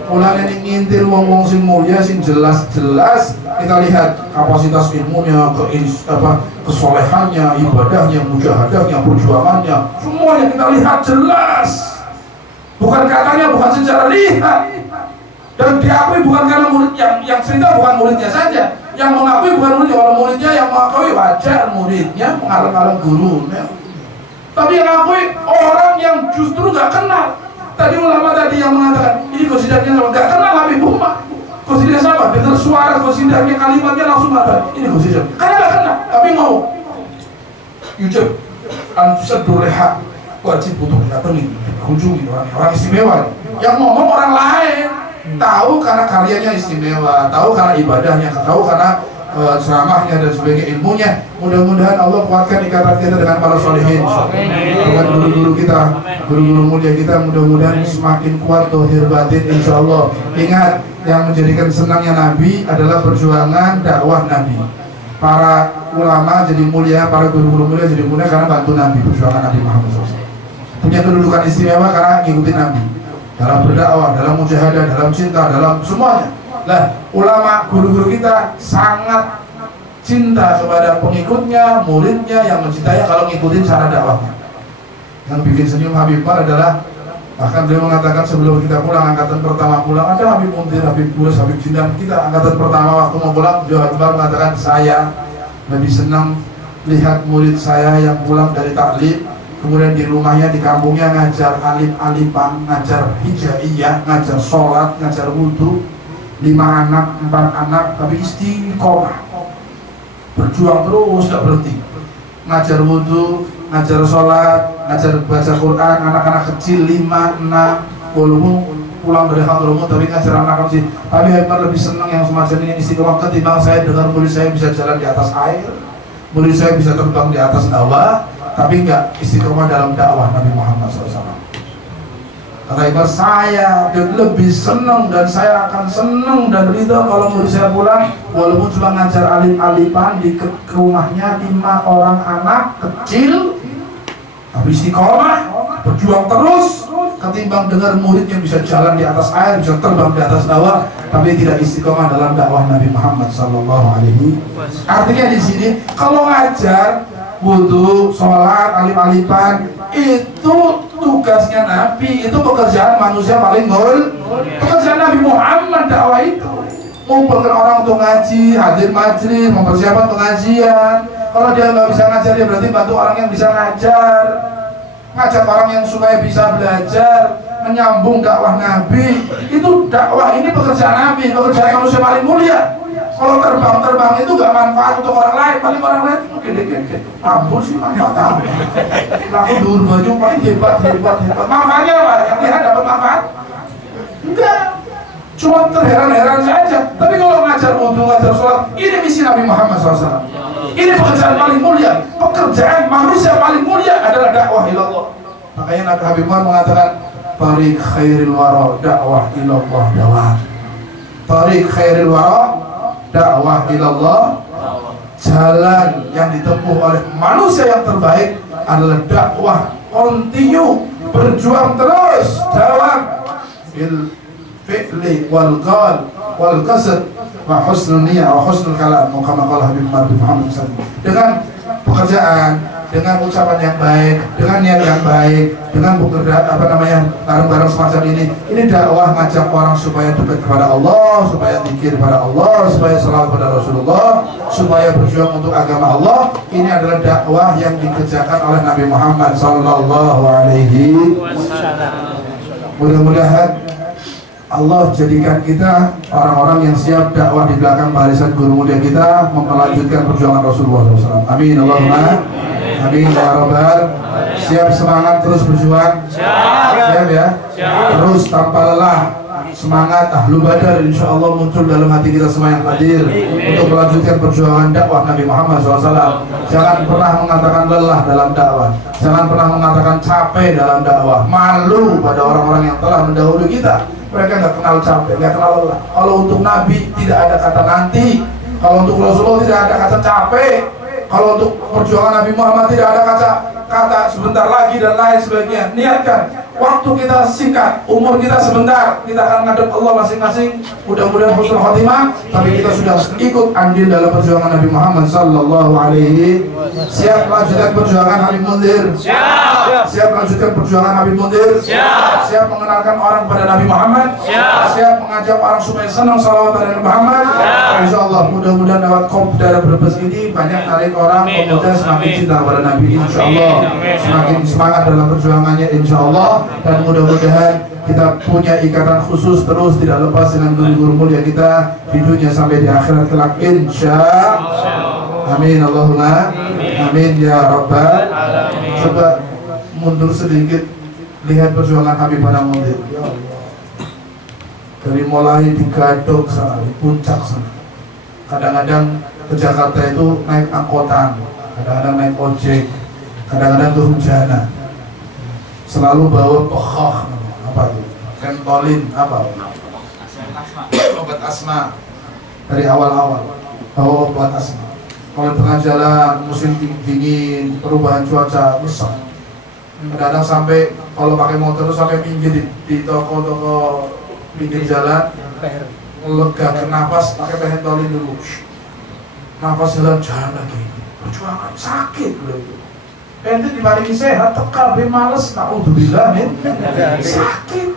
mulai ini ngintil wong-wong sing mulia sing jelas-jelas kita lihat kapasitas ilmunya, kesolehannya, ibadahnya, mujahadahnya, perjuangannya, semuanya kita lihat jelas. Bukan katanya, bukan secara lihat. Dan diakui bukan karena murid yang cerita bukan muridnya saja, yang mengakui bukan muridnya. Kalau muridnya yang mengakui wajar, muridnya mengarang-arang gurunya. Tapi yang mengakui orang yang justru nggak kenal. Tadi ulama tadi yang mengatakan ini konsidernya sama, nggak kenal Habib Umar. Konsidernya sama, dengar suara konsidernya, kalimatnya langsung mata. Ini konsider, karena nggak kenal. Tapi mau Yujab antusadur reha, wajib untuk didatangi, kunjungi orang istimewa. Yang ngomong orang lain, tahu karena karyanya istimewa, tahu karena ibadahnya, tahu karena ceramahnya dan sebagainya, ilmunya. Mudah-mudahan Allah kuatkan ikatan kita dengan para sholihin, dengan guru-guru kita, guru-guru mulia kita. Mudah-mudahan semakin kuat dohir batin, insya Allah. Ingat, yang menjadikan senangnya Nabi adalah perjuangan dakwah Nabi. Para ulama jadi mulia, para guru-guru mulia jadi mulia karena bantu Nabi, perjuangan Nabi Muhammad SAW. Punya kedudukan istimewa karena ngikutin Nabi dalam berdakwah, dalam mujahadah, dalam cinta, dalam semuanya. Nah, ulama guru-guru kita sangat cinta kepada pengikutnya, muridnya yang mencintai kalau ngikutin cara dakwahnya. Yang bikin senyum Habib Umar adalah, bahkan beliau mengatakan sebelum kita pulang, angkatan pertama pulang, ada Habib Muntir, Habib Burus, Habib Jindan. Kita angkatan pertama waktu mau pulang, beliau Habib Umar mengatakan, saya lebih senang lihat murid saya yang pulang dari taklim, kemudian di rumahnya, di kampungnya ngajar alif-alifan, ngajar hijaiyah, ngajar sholat, ngajar wudhu, 5 anak, 4 anak, tapi istiqomah, berjuang terus, tidak berhenti, ngajar wudhu, ngajar sholat, ngajar baca Quran, anak-anak kecil 5, 6, walaupun pulang dari hadramaut tapi ngajar anak kecil. Tapi Habib lebih senang yang semacam ini istiqomah ketimbang saya dengar murid saya bisa jalan di atas air, murid saya bisa terbang di atas dakwah, tapi enggak istiqomah dalam dakwah Nabi Muhammad SAW. Kata Iqbal, saya lebih senang dan saya akan senang dan ridha kalau murid saya pulang walaupun cuma ngajar alif-alifan di rumahnya 5 orang anak kecil, tapi istiqomah, berjuang terus, ketimbang dengar muridnya bisa jalan di atas air, bisa terbang di atas dakwah, tapi tidak istiqomah dalam dakwah Nabi Muhammad SAW. Artinya di sini kalau ngajar wudhu, sholat, alif-alifan itu tugasnya Nabi, itu pekerjaan manusia paling mulia. Pekerjaan Nabi Muhammad dakwah itu mengumpulkan orang untuk ngaji, hadir majlis, mempersiapkan pengajian. Kalau dia nggak bisa ngajar, dia berarti bantu orang yang bisa ngajar, ngajak orang yang supaya bisa belajar, menyambung dakwah Nabi. Itu dakwah, ini pekerjaan Nabi, pekerjaan manusia paling mulia. Kalau terbang itu gak manfaat untuk orang lain, paling orang lain gede-gede ampun sih manfaat apa? Laku dur baju paling hebat. Manfaatnya apa? Yang lihat dapat manfaat? Enggak, cuma terheran-heran saja. Tapi kalau ngajar wudhu, ngajar sholat, ini misi Nabi Muhammad SAW. Ini pekerjaan paling mulia. Pekerjaan manusia paling mulia adalah dakwah ilallah. Makanya Nabi Habib Umar mengatakan, Tariq khairil wara dakwah ilallah dawah. Tariq khairil wara dakwah ilallah, jalan yang ditempuh oleh manusia yang terbaik adalah dakwah kontinu, berjuang terus, dakwah bil fi'li wal qaul wal qasd wa husnul niyyah wa husnul kalam, kama qala Habib Muhammad SAW. Dengan pekerjaan, dengan ucapan yang baik, dengan niat yang baik, dengan bekerja bareng-bareng semacam ini dakwah ngajak orang supaya dekat kepada Allah, supaya zikir kepada Allah, supaya salawat kepada Rasulullah, supaya berjuang untuk agama Allah. Ini adalah dakwah yang dikerjakan oleh Nabi Muhammad SAW. Mudah-mudahan Allah jadikan kita orang-orang yang siap dakwah di belakang barisan guru mulia kita, melanjutkan perjuangan Rasulullah SAW. Amin Allahumma. Amin ya Rabbal. Siap semangat terus berjuang? Siap ya? Terus tanpa lelah. Semangat ahlu badar insya Allah muncul dalam hati kita semua yang hadir untuk melanjutkan perjuangan dakwah Nabi Muhammad SAW. Jangan pernah mengatakan lelah dalam dakwah, jangan pernah mengatakan capek dalam dakwah. Malu pada orang-orang yang telah mendahului kita. Mereka nggak kenal capek, nggak kenal lelah. Kalau untuk Nabi tidak ada kata nanti, kalau untuk Rasulullah tidak ada kata capek, kalau untuk perjuangan Nabi Muhammad tidak ada kata sebentar lagi dan lain sebagainya. Niatkan, waktu kita singkat, umur kita sebentar, kita akan ngadep Allah masing-masing. Mudah-mudahan husnul khotimah, tapi kita sudah ikut andil dalam perjuangan Nabi Muhammad sallallahu alaihi. Siap melanjutkan perjuangan Habib Munzir? Siap melanjutkan perjuangan Habib Munzir? Siap mengenalkan orang pada Nabi Muhammad? Siap mengajak orang supaya senang salawat pada Nabi Muhammad? Insya Allah mudah-mudahan lewat Kopdar Brebes ini banyak tarik orang pemuda semakin cinta pada Nabi. Insya Allah semakin semangat dalam perjuangannya insya Allah, dan mudah-mudahan kita punya ikatan khusus terus tidak lepas dengan guru-guru mulia kita di dunia sampai di akhirat kelak insya Allah. Amin Allahumma amin ya Rabbal. Coba mundur sedikit, lihat perjuangan Habib pada Munzir. Ya Allah, dari mulai di Gadok sana, di puncak sana, kadang-kadang ke Jakarta itu naik angkotan, kadang-kadang naik ojek, kadang-kadang kehujanan, selalu bawa pekhah, apa itu, Ventolin, apa, obat asma dari awal-awal, bawa obat asma. Kalau di tengah jalan musim dingin, perubahan cuaca besar, kadang-kadang sampai kalau pakai motor itu sampai pinggir di toko-toko pinggir jalan, lega ke nafas, pakai Ventolin dulu, nafas jalan lagi, perjuangan sakit loh. Ente dibanding sehat, tekal, males, naudzubillah min sakit.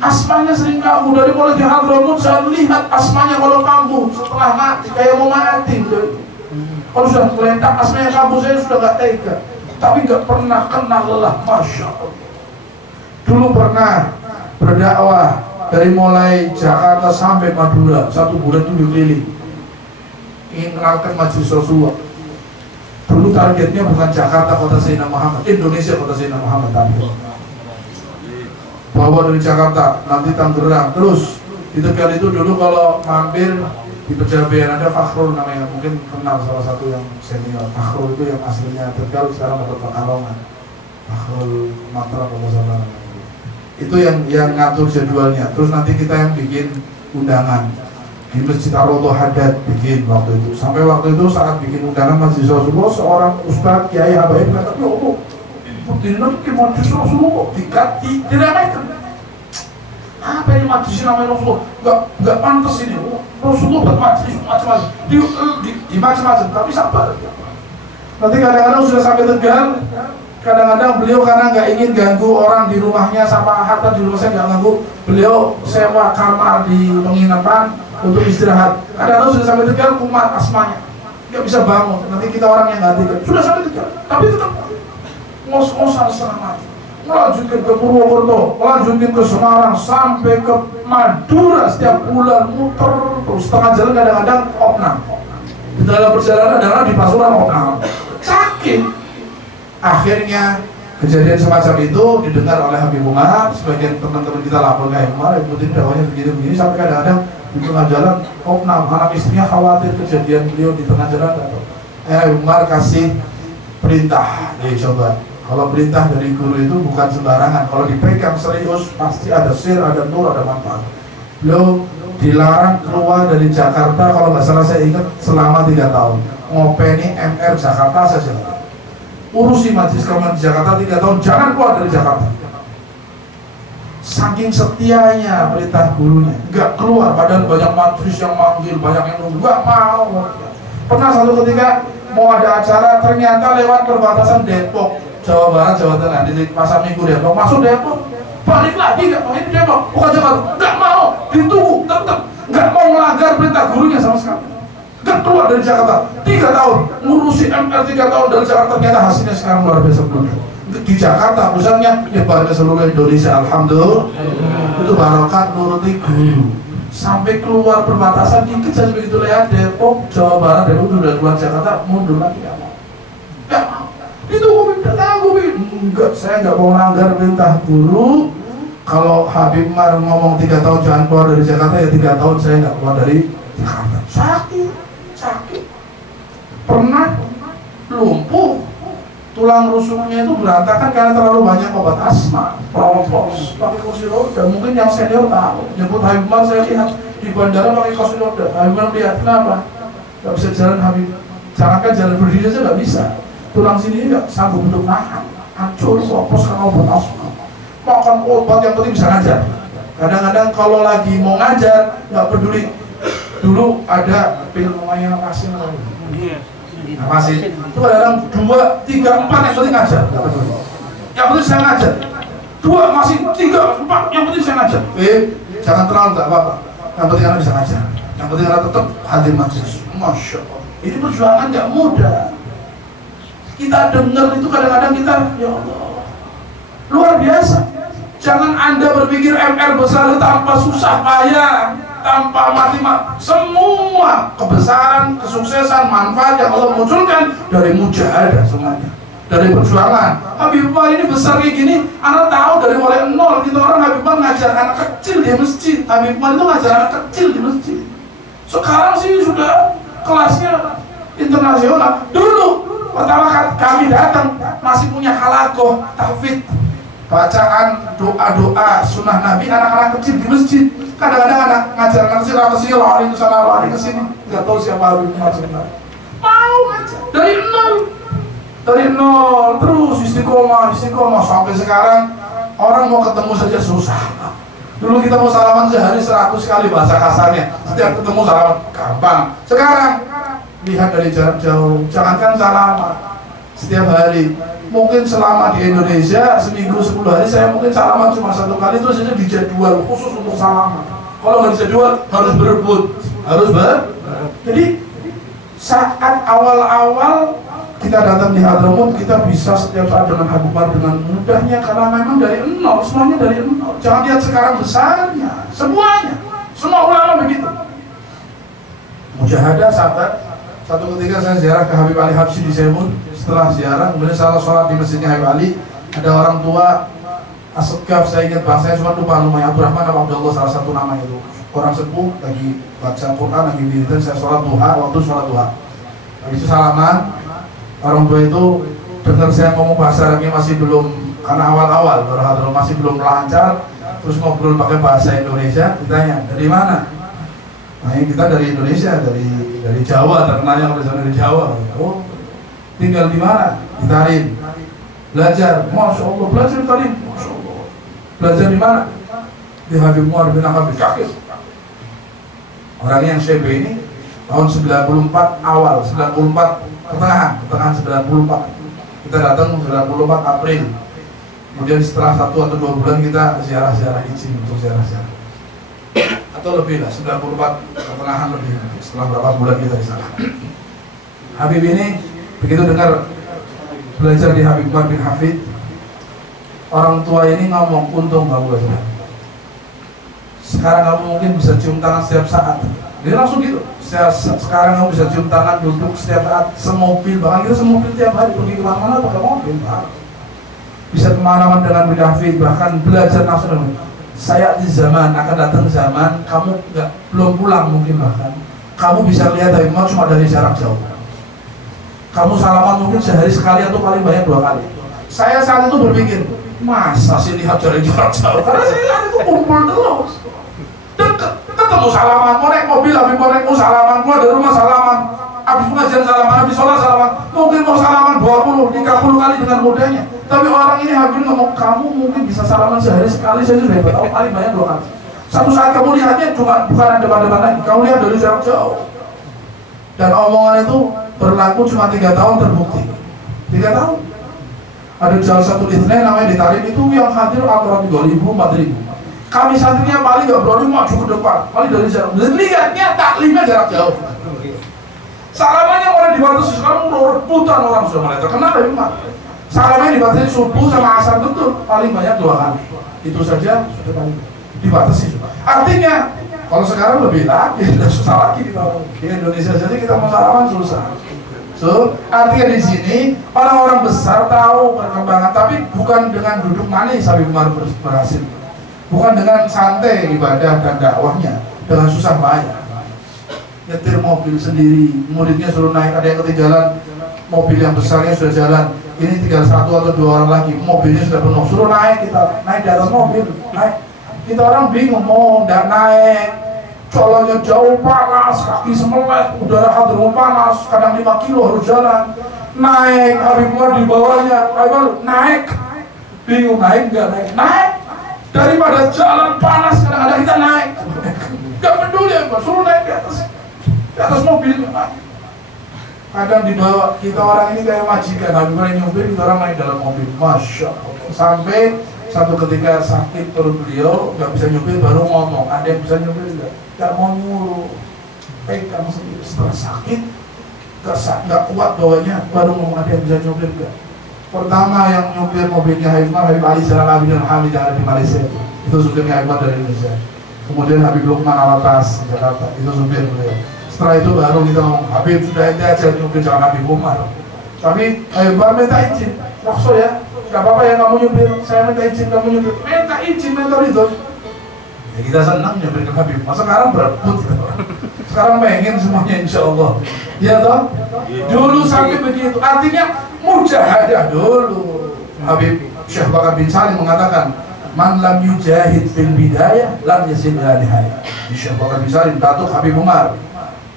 Asmanya sering kambuh, dari mulai di Hadramut saya lihat asmanya kalau kambuh setelah mati kayak mau mati. Kalau sudah meletak asmanya kambuh, saya sudah gak tega, tapi gak pernah kenal lelah. Masya Allah. Dulu pernah berdakwah dari mulai Jakarta sampai Madura 1 bulan 7 keliling, ingin kenalkan majelis Rasulullah. Dulu targetnya bukan Jakarta kota Sayyidina Muhammad, Indonesia kota Sayyidina Muhammad, tapi bawa dari Jakarta, nanti Tangerang, terus di Tegal itu dulu kalau mampir di Pejabean ada Fakhrul namanya, mungkin kenal salah satu yang senior. Fakhrul itu yang aslinya Tegal, sekarang ada Pekalongan, Fakhrul Matra Pemosalan. Itu yang ngatur jadwalnya. Terus nanti kita yang bikin undangan di Masjid Ar-Raudhah Hadad, bikin waktu itu. Sampai waktu itu saat bikin undangan Majelis Rasulullah, seorang ustaz Kiai Habaib kata, ya Allah, berdiri ke Majelis Rasulullah diremehkan. Apa ini majelis namanya Rasulullah? Enggak pantas ini. Rasulullah buat majelis macam-macam, di macam-macam. Tapi sabar. Nanti kadang-kadang sudah sampai Tegal, kadang-kadang beliau karena nggak ingin ganggu orang di rumahnya, sama harta di rumah saya nggak ganggu, beliau sewa kamar di penginapan untuk istirahat. Kadang-kadang sudah sampai Tegal, kumat asmanya, nggak bisa bangun. Nanti kita orang yang nggak tidur, sudah sampai Tegal, tapi tetap ngos-ngosan setengah mati. Melanjutkan ke Purwokerto, melanjutkan ke Semarang, sampai ke Madura, setiap bulan muter terus. Setengah jalan kadang-kadang opnam. Di dalam perjalanan adalah di Pasuruan opnam, sakit. Akhirnya kejadian semacam itu didengar oleh Habib Umar. Sebagian teman-teman kita lapor kayak Umar, ikutin dakwahnya begini-begini, sampai kadang-kadang di tengah jalan opnam. Anak istrinya khawatir kejadian beliau di tengah jalan. Umar kasih perintah, coba. Kalau perintah dari guru itu bukan sembarangan. Kalau dipegang serius, pasti ada sir, ada nur, ada manfaat. Beliau dilarang keluar dari Jakarta, kalau nggak salah saya ingat, selama 3 tahun. Ngopeni MR Jakarta saja. Urusi majelis kauman di Jakarta 3 tahun, jangan keluar dari Jakarta. Saking setianya perintah gurunya, nggak keluar. Padahal banyak majelis yang manggil, banyak yang nunggu, nggak mau. Pernah satu ketika mau ada acara, ternyata lewat perbatasan Depok, Jawa Barat, Jawa Tengah, di Pasar Minggu Depok, masuk Depok, balik lagi, nggak mau, ini Depok, bukan Jakarta, nggak mau, ditunggu, tetap nggak mau melanggar perintah gurunya sama sekali, nggak keluar dari Jakarta. 3 tahun ngurusi MR 3 tahun dari Jakarta, ternyata hasilnya sekarang luar biasa. Di Jakarta pusatnya nyebar ke seluruh Indonesia, alhamdulillah. Itu barokat nuruti guru. Sampai keluar perbatasan dikit saja begitu lihat Depok, Jawa Barat, Depok udah keluar Jakarta, mundur lagi, nggak mau. Itu enggak, saya nggak mau melanggar perintah guru. Kalau Habib Umar ngomong 3 tahun jangan keluar dari Jakarta, ya 3 tahun saya nggak keluar dari Jakarta. Sakit. Pernah lumpuh, tulang rusuknya itu berantakan karena terlalu banyak obat asma, propos, pakai kursi roda. Mungkin yang senior tahu. Nyebut Habib Umar, saya lihat di bandara pakai kursi roda. Habib Umar lihat, kenapa? Nggak bisa jalan Habib. Jangankan jalan berdiri saja nggak bisa. Tulang sini nggak sanggup untuk nahan, hancur, propos karena obat asma. Makan obat yang penting bisa ngajar. Kadang-kadang kalau lagi mau ngajar nggak peduli. Dulu ada film namanya Masin. Masin itu kadang 2, 3, 4 yang penting ngajar. Yang penting saya ngajar. 2 masih 3, 4 yang penting saya ngajar. Jangan terlalu nggak apa-apa. Yang penting anak bisa ngajar. Yang penting anak tetap hadir majelis. Masya Allah. Ini perjuangan nggak mudah. Kita dengar itu kadang-kadang kita, ya Allah, luar biasa. Jangan Anda berpikir MR besar tanpa susah payah, tanpa mati-mati. Semua kebesaran, kesuksesan, manfaat yang Allah munculkan dari mujahadah semuanya, dari perjuangan. Habib Umar ini besar kayak gini, Anda tahu dari mulai nol. Kita orang Habib Umar ngajar anak kecil di masjid. Habib Umar itu ngajar anak kecil di masjid. Sekarang sih sudah kelasnya internasional. Dulu pertama kami datang masih punya halakoh tahfidz, bacaan doa-doa sunnah Nabi anak-anak kecil di masjid. Kadang-kadang anak ngajar anak kecil apa sih, lari ke sana lari ke sini, nggak tahu siapa Habib Umar sebenarnya. Mau ngajar dari nol terus istiqomah sampai sekarang. Orang mau ketemu saja susah. Dulu kita mau salaman sehari 100 kali bahasa kasarnya, setiap ketemu salaman gampang. Sekarang lihat dari jarak jauh, jangankan salaman setiap hari. Mungkin selama di Indonesia seminggu 10 hari saya mungkin salaman cuma 1 kali, terus aja dijadwal khusus untuk salaman. Kalau nggak dijadwal harus berebut, Jadi saat awal-awal kita datang di Hadramaut, kita bisa setiap saat dengan Habib Umar dengan mudahnya karena memang dari nol, semuanya dari nol. Jangan lihat sekarang besarnya, semuanya, semua ulama begitu. Mujahadah sahabat. Satu ketika saya ziarah ke Habib Ali Habsyi di Semun. Setelah ziarah, kemudian saya sholat di masjidnya Habib Ali. Ada orang tua Asegaf, saya ingat bang, saya cuma lupa namanya, Abdurrahman atau Abdullah, salah satu nama itu. Orang sepuh lagi baca Quran, lagi wiridan, saya sholat duha, waktu sholat duha. Habis itu salaman, orang tua itu dengar saya ngomong bahasa Arabnya masih belum, karena awal-awal masih belum lancar, terus ngobrol pakai bahasa Indonesia. Ditanya, dari mana? Nah, kita dari Indonesia, dari Jawa, terkenalnya dari Jawa. Oh, tinggal di mana? Di Tarim. Belajar, Masya Allah, belajar di Tarim. Masya Allah. Belajar di mana? Di Habib Umar bin Habib Syakir. Orangnya yang CB ini tahun 94 awal, 94 pertengahan 94. Kita datang 94 April. Kemudian setelah 1 atau 2 bulan kita ziarah-ziarah izin untuk ziarah-ziarah. Atau lebih lah, 94 pertengahan lebih, setelah berapa bulan kita di sana. Habib ini begitu dengar belajar di Habib Umar bin Hafid, orang tua ini ngomong, untung kamu belajar. Sekarang kamu mungkin bisa cium tangan setiap saat. Dia langsung gitu. Sekarang kamu bisa cium tangan, duduk setiap saat, semobil, bahkan kita semobil tiap hari pergi kemana-mana pakai mobil. Bisa kemana-mana dengan bin Hafid, bahkan belajar langsung. Saya di zaman akan datang zaman kamu belum pulang mungkin, bahkan kamu bisa lihat Habib Umar cuma dari jarak jauh. Kamu salaman mungkin sehari sekali atau paling banyak 2 kali. Saya saat itu berpikir, masa sih lihat dari jarak jauh? Karena saya saat itu kumpul terus, deket, ketemu salaman, mau naik mobil Habib Umar naik salaman, keluar dari rumah salaman, habis pengajian salaman, habis sholat salaman, mungkin mau salaman 20-30 kali dengan mudahnya. Tapi orang ini Habib ngomong, kamu mungkin bisa salaman sehari sekali, saya sudah tahu paling banyak 2 kali. Satu saat kamu lihatnya cuma bukan ada depan-depan lagi, kamu lihat dari jarak jauh. Dan omongan itu berlaku cuma 3 tahun terbukti. 3 tahun. Ada jalan satu Ithnain namanya di Tarim itu yang hadir antara 3.000, 4.000. Kami santrinya paling gak berani maju ke depan, paling dari jarak. Lihatnya taklimnya jarak jauh. Salamannya orang dibatasi, sekarang udah rebutan orang sudah mulai terkenal dari mana. Salamannya dibatasi subuh sama asar betul, paling banyak 2 kali. Itu saja sudah paling dibatasi. Artinya kalau sekarang lebih lagi, sudah susah lagi kita. Di Indonesia saja kita mau salaman susah. So, artinya di sini orang-orang besar tahu perkembangan, tapi bukan dengan duduk manis Habib Umar berhasil, bukan dengan santai ibadah dan dakwahnya, dengan susah payah. Nyetir mobil sendiri, muridnya suruh naik, ada yang ketinggalan, mobil yang besarnya sudah jalan, ini tinggal 1 atau 2 orang lagi, mobilnya sudah penuh, suruh naik, kita naik di atas mobil, naik. Kita orang bingung mau nggak naik, jalannya jauh panas, kaki semelet, udara Hadramut panas, kadang 5 kilo harus jalan. Naik, Habib Umar di bawahnya, Habib naik, bingung naik nggak naik, naik. Daripada jalan panas, kadang-kadang kita naik, nggak peduli apa, suruh naik di atas mobil. Kadang dibawa, kita orang ini kayak majikan, Habib Umar nyupir, kita orang naik dalam mobil, masya Allah. Sampai satu ketika sakit perut beliau, nggak bisa nyupir, baru ngomong, ada yang bisa nyupir nggak mau nyuruh, kamu sendiri setelah sakit, nggak kuat bawanya, baru ngomong ada yang bisa nyupir nggak. Pertama yang nyupir mobilnya Habib Umar, Habib Ali Zainal Abidin Hamid yang ada di Malaysia, itu supirnya Habib Umar dari Indonesia. Kemudian Habib Lukman Alatas di Jakarta, itu supir beliau. Setelah itu baru kita ngomong, Habib sudah ente aja nyupir, jangan Habib Umar. Tapi Habib Umar minta izin, maksud ya, gak apa-apa ya kamu nyupir, saya minta izin kamu nyupir, minta izin, mentor itu. Ya kita senang nyupir ke Habib Umar, sekarang berebut gitu. Sekarang pengen semuanya insya Allah. Ya toh? Dulu sampai begitu, artinya mujahadah dulu. Habib Syekh Bakar bin Salim mengatakan, man lam yujahid fil bidayah lam yasil ila nihayah. Syekh Bakar bin Salim, datuk Habib Umar,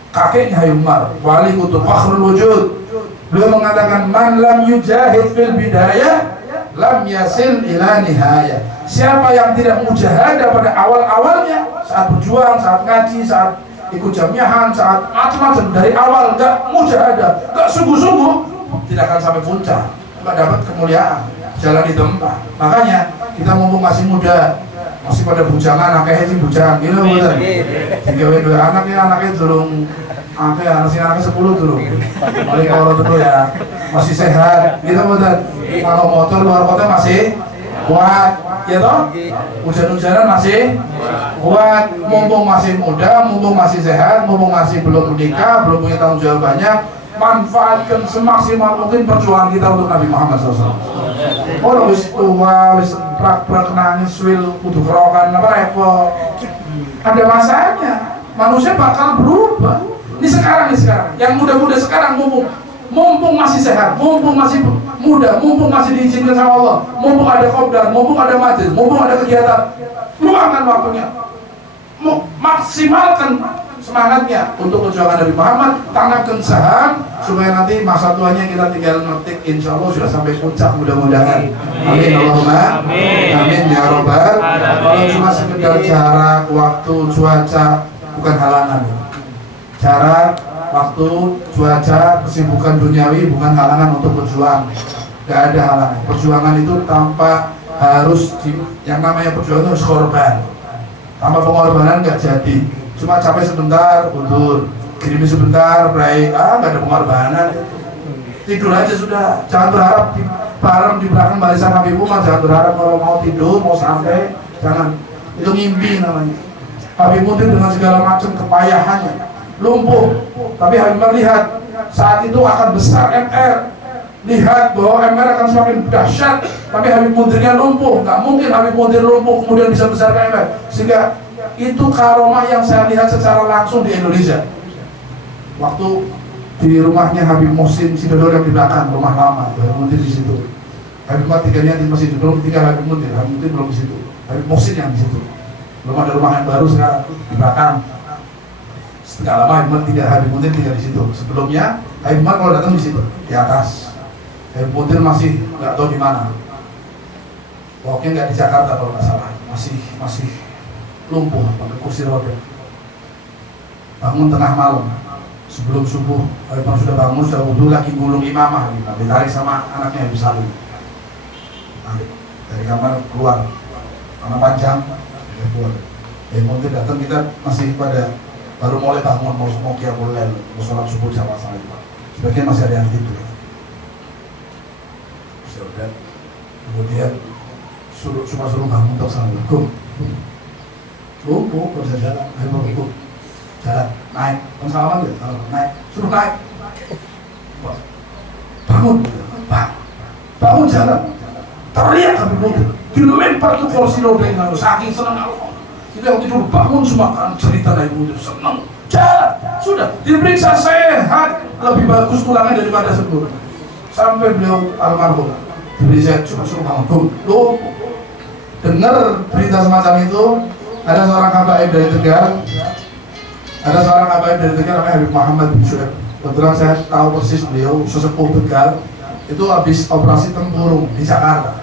kakeknya Habib Umar, wali kutub fakhrul wujud. Beliau mengatakan, man lam yujahid fil bidayah lam yasil ila nihayah. Siapa yang tidak mujahadah pada awal-awalnya, saat berjuang, saat ngaji, saat ikut jamiahan, saat macam-macam, dari awal nggak mujahadah, nggak sungguh-sungguh, tidak akan sampai puncak, nggak dapat kemuliaan, jalan di tempat. Makanya kita mumpung masih muda, masih pada bujangan, anaknya sih bujang, gitu betul. Tiga dua anaknya durung, anaknya 10 durung. Oleh kalau betul ya, masih sehat, gitu betul. Kalau motor luar kota masih kuat, ya toh? Hujan-hujanan masih kuat, mumpung masih muda, mumpung masih sehat, mumpung masih belum menikah, belum punya tanggung jawab banyak, manfaatkan semaksimal mungkin perjuangan kita untuk Nabi Muhammad SAW. Orang wis tua, wis prak-prak nangis, wil kudu kerokan, apa repot. Ada masanya, manusia bakal berubah. Ini sekarang, yang muda-muda sekarang mumpung masih sehat, mumpung masih muda, mumpung masih diizinkan sama Allah, mumpung ada khobdar, mumpung ada majlis, mumpung ada kegiatan, luangkan waktunya, maksimalkan semangatnya untuk perjuangan Nabi Muhammad, tanamkan saham supaya nanti masa tuanya kita tinggal ngetik, insya Allah sudah sampai puncak mudah-mudahan. Amin Allahumma amin ya robbal. Kalau cuma sekedar jarak, waktu, cuaca bukan halangan. Jarak, waktu, cuaca, kesibukan duniawi bukan halangan untuk berjuang. Gak ada halangan. Perjuangan itu tanpa harus yang namanya perjuangan harus korban. Tanpa pengorbanan gak jadi. Cuma capek sebentar, mundur, kirimi sebentar, break, gak ada pengorbanan. Tidur aja sudah. Jangan berharap bareng di belakang barisan Habib Umar. Jangan berharap kalau mau tidur, mau santai, jangan. Itu ngimpi namanya. Habib Umar dengan segala macam kepayahannya, lumpuh, tapi Habib Umar lihat saat itu akan besar MR, lihat bahwa MR akan semakin dahsyat, tapi Habib Mundirnya lumpuh. Nggak mungkin Habib Mundir lumpuh kemudian bisa besar ke MR. Sehingga itu karomah yang saya lihat secara langsung di Indonesia. Waktu di rumahnya Habib Muhsin Sidodor yang di belakang, rumah lama, Habib Mundir di situ. Habib Umar tinggalnya di masjid, belum tinggal Habib Mundir belum di situ. Habib Muhsin yang di situ. Belum ada rumah yang baru sekarang di belakang. Nggak lama Habib Umar Habib Mundir tinggal di situ. Sebelumnya Habib Umar kalau datang di situ di atas. Habib Mundir masih nggak tahu di mana. Pokoknya nggak di Jakarta kalau nggak salah. Masih lumpuh pakai kursi roda. Bangun tengah malam sebelum subuh. Habib Umar sudah bangun, sudah wudhu, lagi gulung imamah. Ditarik sama anaknya Habib Salim. Dari kamar keluar, karena panjang. Keluar. Habib Mundir datang, kita masih pada baru mulai bangun, mau qiyamul lail, mau sholat subuh sama-sama itu. Sebagian masih ada yang tidur. Sudah. Kemudian cuma suruh bangun untuk assalamualaikum. Lumpuh, bisa jalan, ayo lumpuh. Jalan, naik, salaman gitu, naik, suruh naik. bangun, bangun jalan, teriak Habib Mudir, dilempar tuh kursi roda yang lalu, saking senang Allah. Kita yang tidur bangun semua kan cerita Habib Mudir, senang, jalan, sudah diperiksa sehat, lebih bagus tulangnya daripada sebelum. Sampai beliau almarhum, diperiksa cuma suruh bangun, loh, dengar berita semacam itu. Ada seorang habaib dari Tegal, namanya Habib Muhammad bin Syuaib. Kebetulan saya tahu persis beliau sesepuh Tegal itu habis operasi tempurung di Jakarta.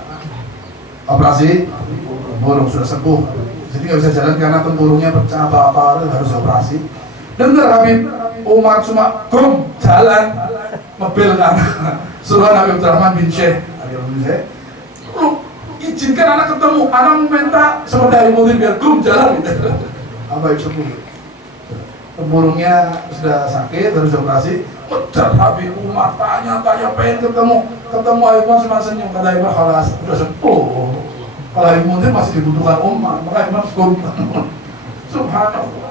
Operasi tempurung sudah sepuh, jadi nggak bisa jalan karena tempurungnya pecah apa harus operasi. Dengar Habib Umar cuma jalan mobil kan, suruh Habib Rahman bin Syekh, izinkan anak ketemu, anak minta seperti Habib Mudir biar jalan gitu. Apa itu sepuh? Tempurungnya sudah sakit, harus operasi. Udah Habib Umar tanya pengen ketemu Habib Umar cuma senyum. Kata Habib Umar kalau sudah sepuh, kalau Habib Mudir masih dibutuhkan umat, maka Habib Umar subhanallah.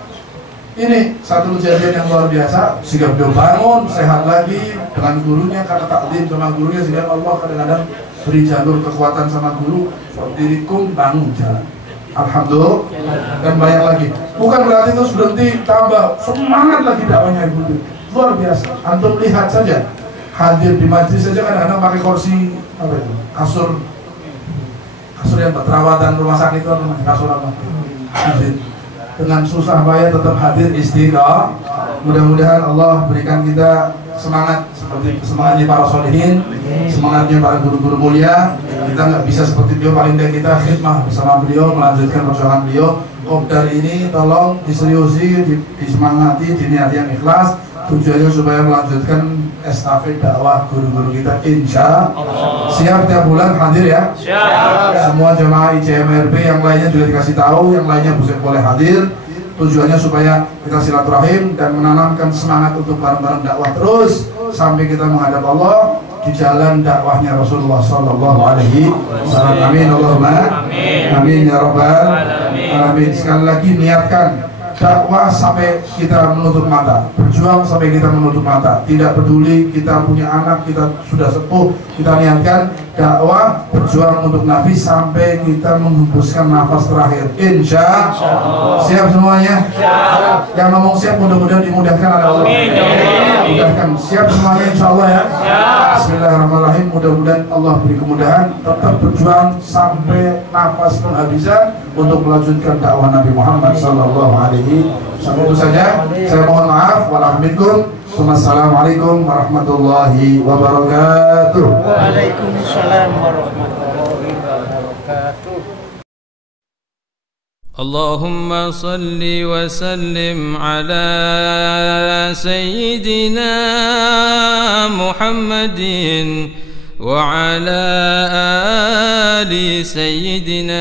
Ini satu kejadian yang luar biasa, sehingga beliau bangun sehat lagi dengan gurunya, karena taklim sama gurunya, sehingga Allah kadang-kadang beri jalur kekuatan sama guru. Dirikum bangun jalan, alhamdulillah, dan banyak lagi. Bukan berarti terus berhenti, tambah semangat lagi dakwahnya Ibu. Luar biasa. Antum lihat saja, hadir di majlis saja kadang-kadang pakai kursi apa itu, kasur yang perawatan rumah sakit itu namanya kasur apa? Hadir dengan susah payah tetap hadir istiqomah. Mudah-mudahan Allah berikan kita semangat seperti semangatnya para solihin, semangatnya para guru-guru mulia. Kita nggak bisa seperti beliau, paling tidak kita khidmah bersama beliau, melanjutkan perjuangan beliau. Kopdar ini tolong diseriusi, disemangati, diniati yang ikhlas. Tujuannya supaya melanjutkan estafet dakwah guru-guru kita, insya Allah. Siap tiap bulan hadir ya? Siap. Semua jemaah ICMRP yang lainnya juga dikasih tahu, yang lainnya boleh hadir. Tujuannya supaya kita silaturahim dan menanamkan semangat untuk bareng-bareng dakwah terus sampai kita menghadap Allah di jalan dakwahnya Rasulullah Sallallahu Alaihi Wasallam. Amin Allahumma amin ya rabbal alamin. Sekali lagi niatkan dakwah sampai kita menutup mata, berjuang sampai kita menutup mata. Tidak peduli kita punya anak, kita sudah sepuh, kita niatkan dakwah, berjuang untuk Nabi sampai kita menghembuskan nafas terakhir. Insya Allah. Siap semuanya? Siap. Yang ngomong siap mudah-mudahan dimudahkan oleh Allah. Mudahkan. Siap semuanya insya Allah ya. Bismillahirrahmanirrahim. Mudah-mudahan Allah beri kemudahan. Tetap berjuang sampai nafas penghabisan untuk melanjutkan dakwah Nabi Muhammad Sallallahu Alaihi Wasallam. Sampai itu saja. Saya mohon maaf. Wassalamualaikum. Assalamualaikum warahmatullahi wabarakatuh. Waalaikumsalam warahmatullahi wabarakatuh. Allahumma salli wa sallim ala sayyidina Muhammadin wa ala ali sayyidina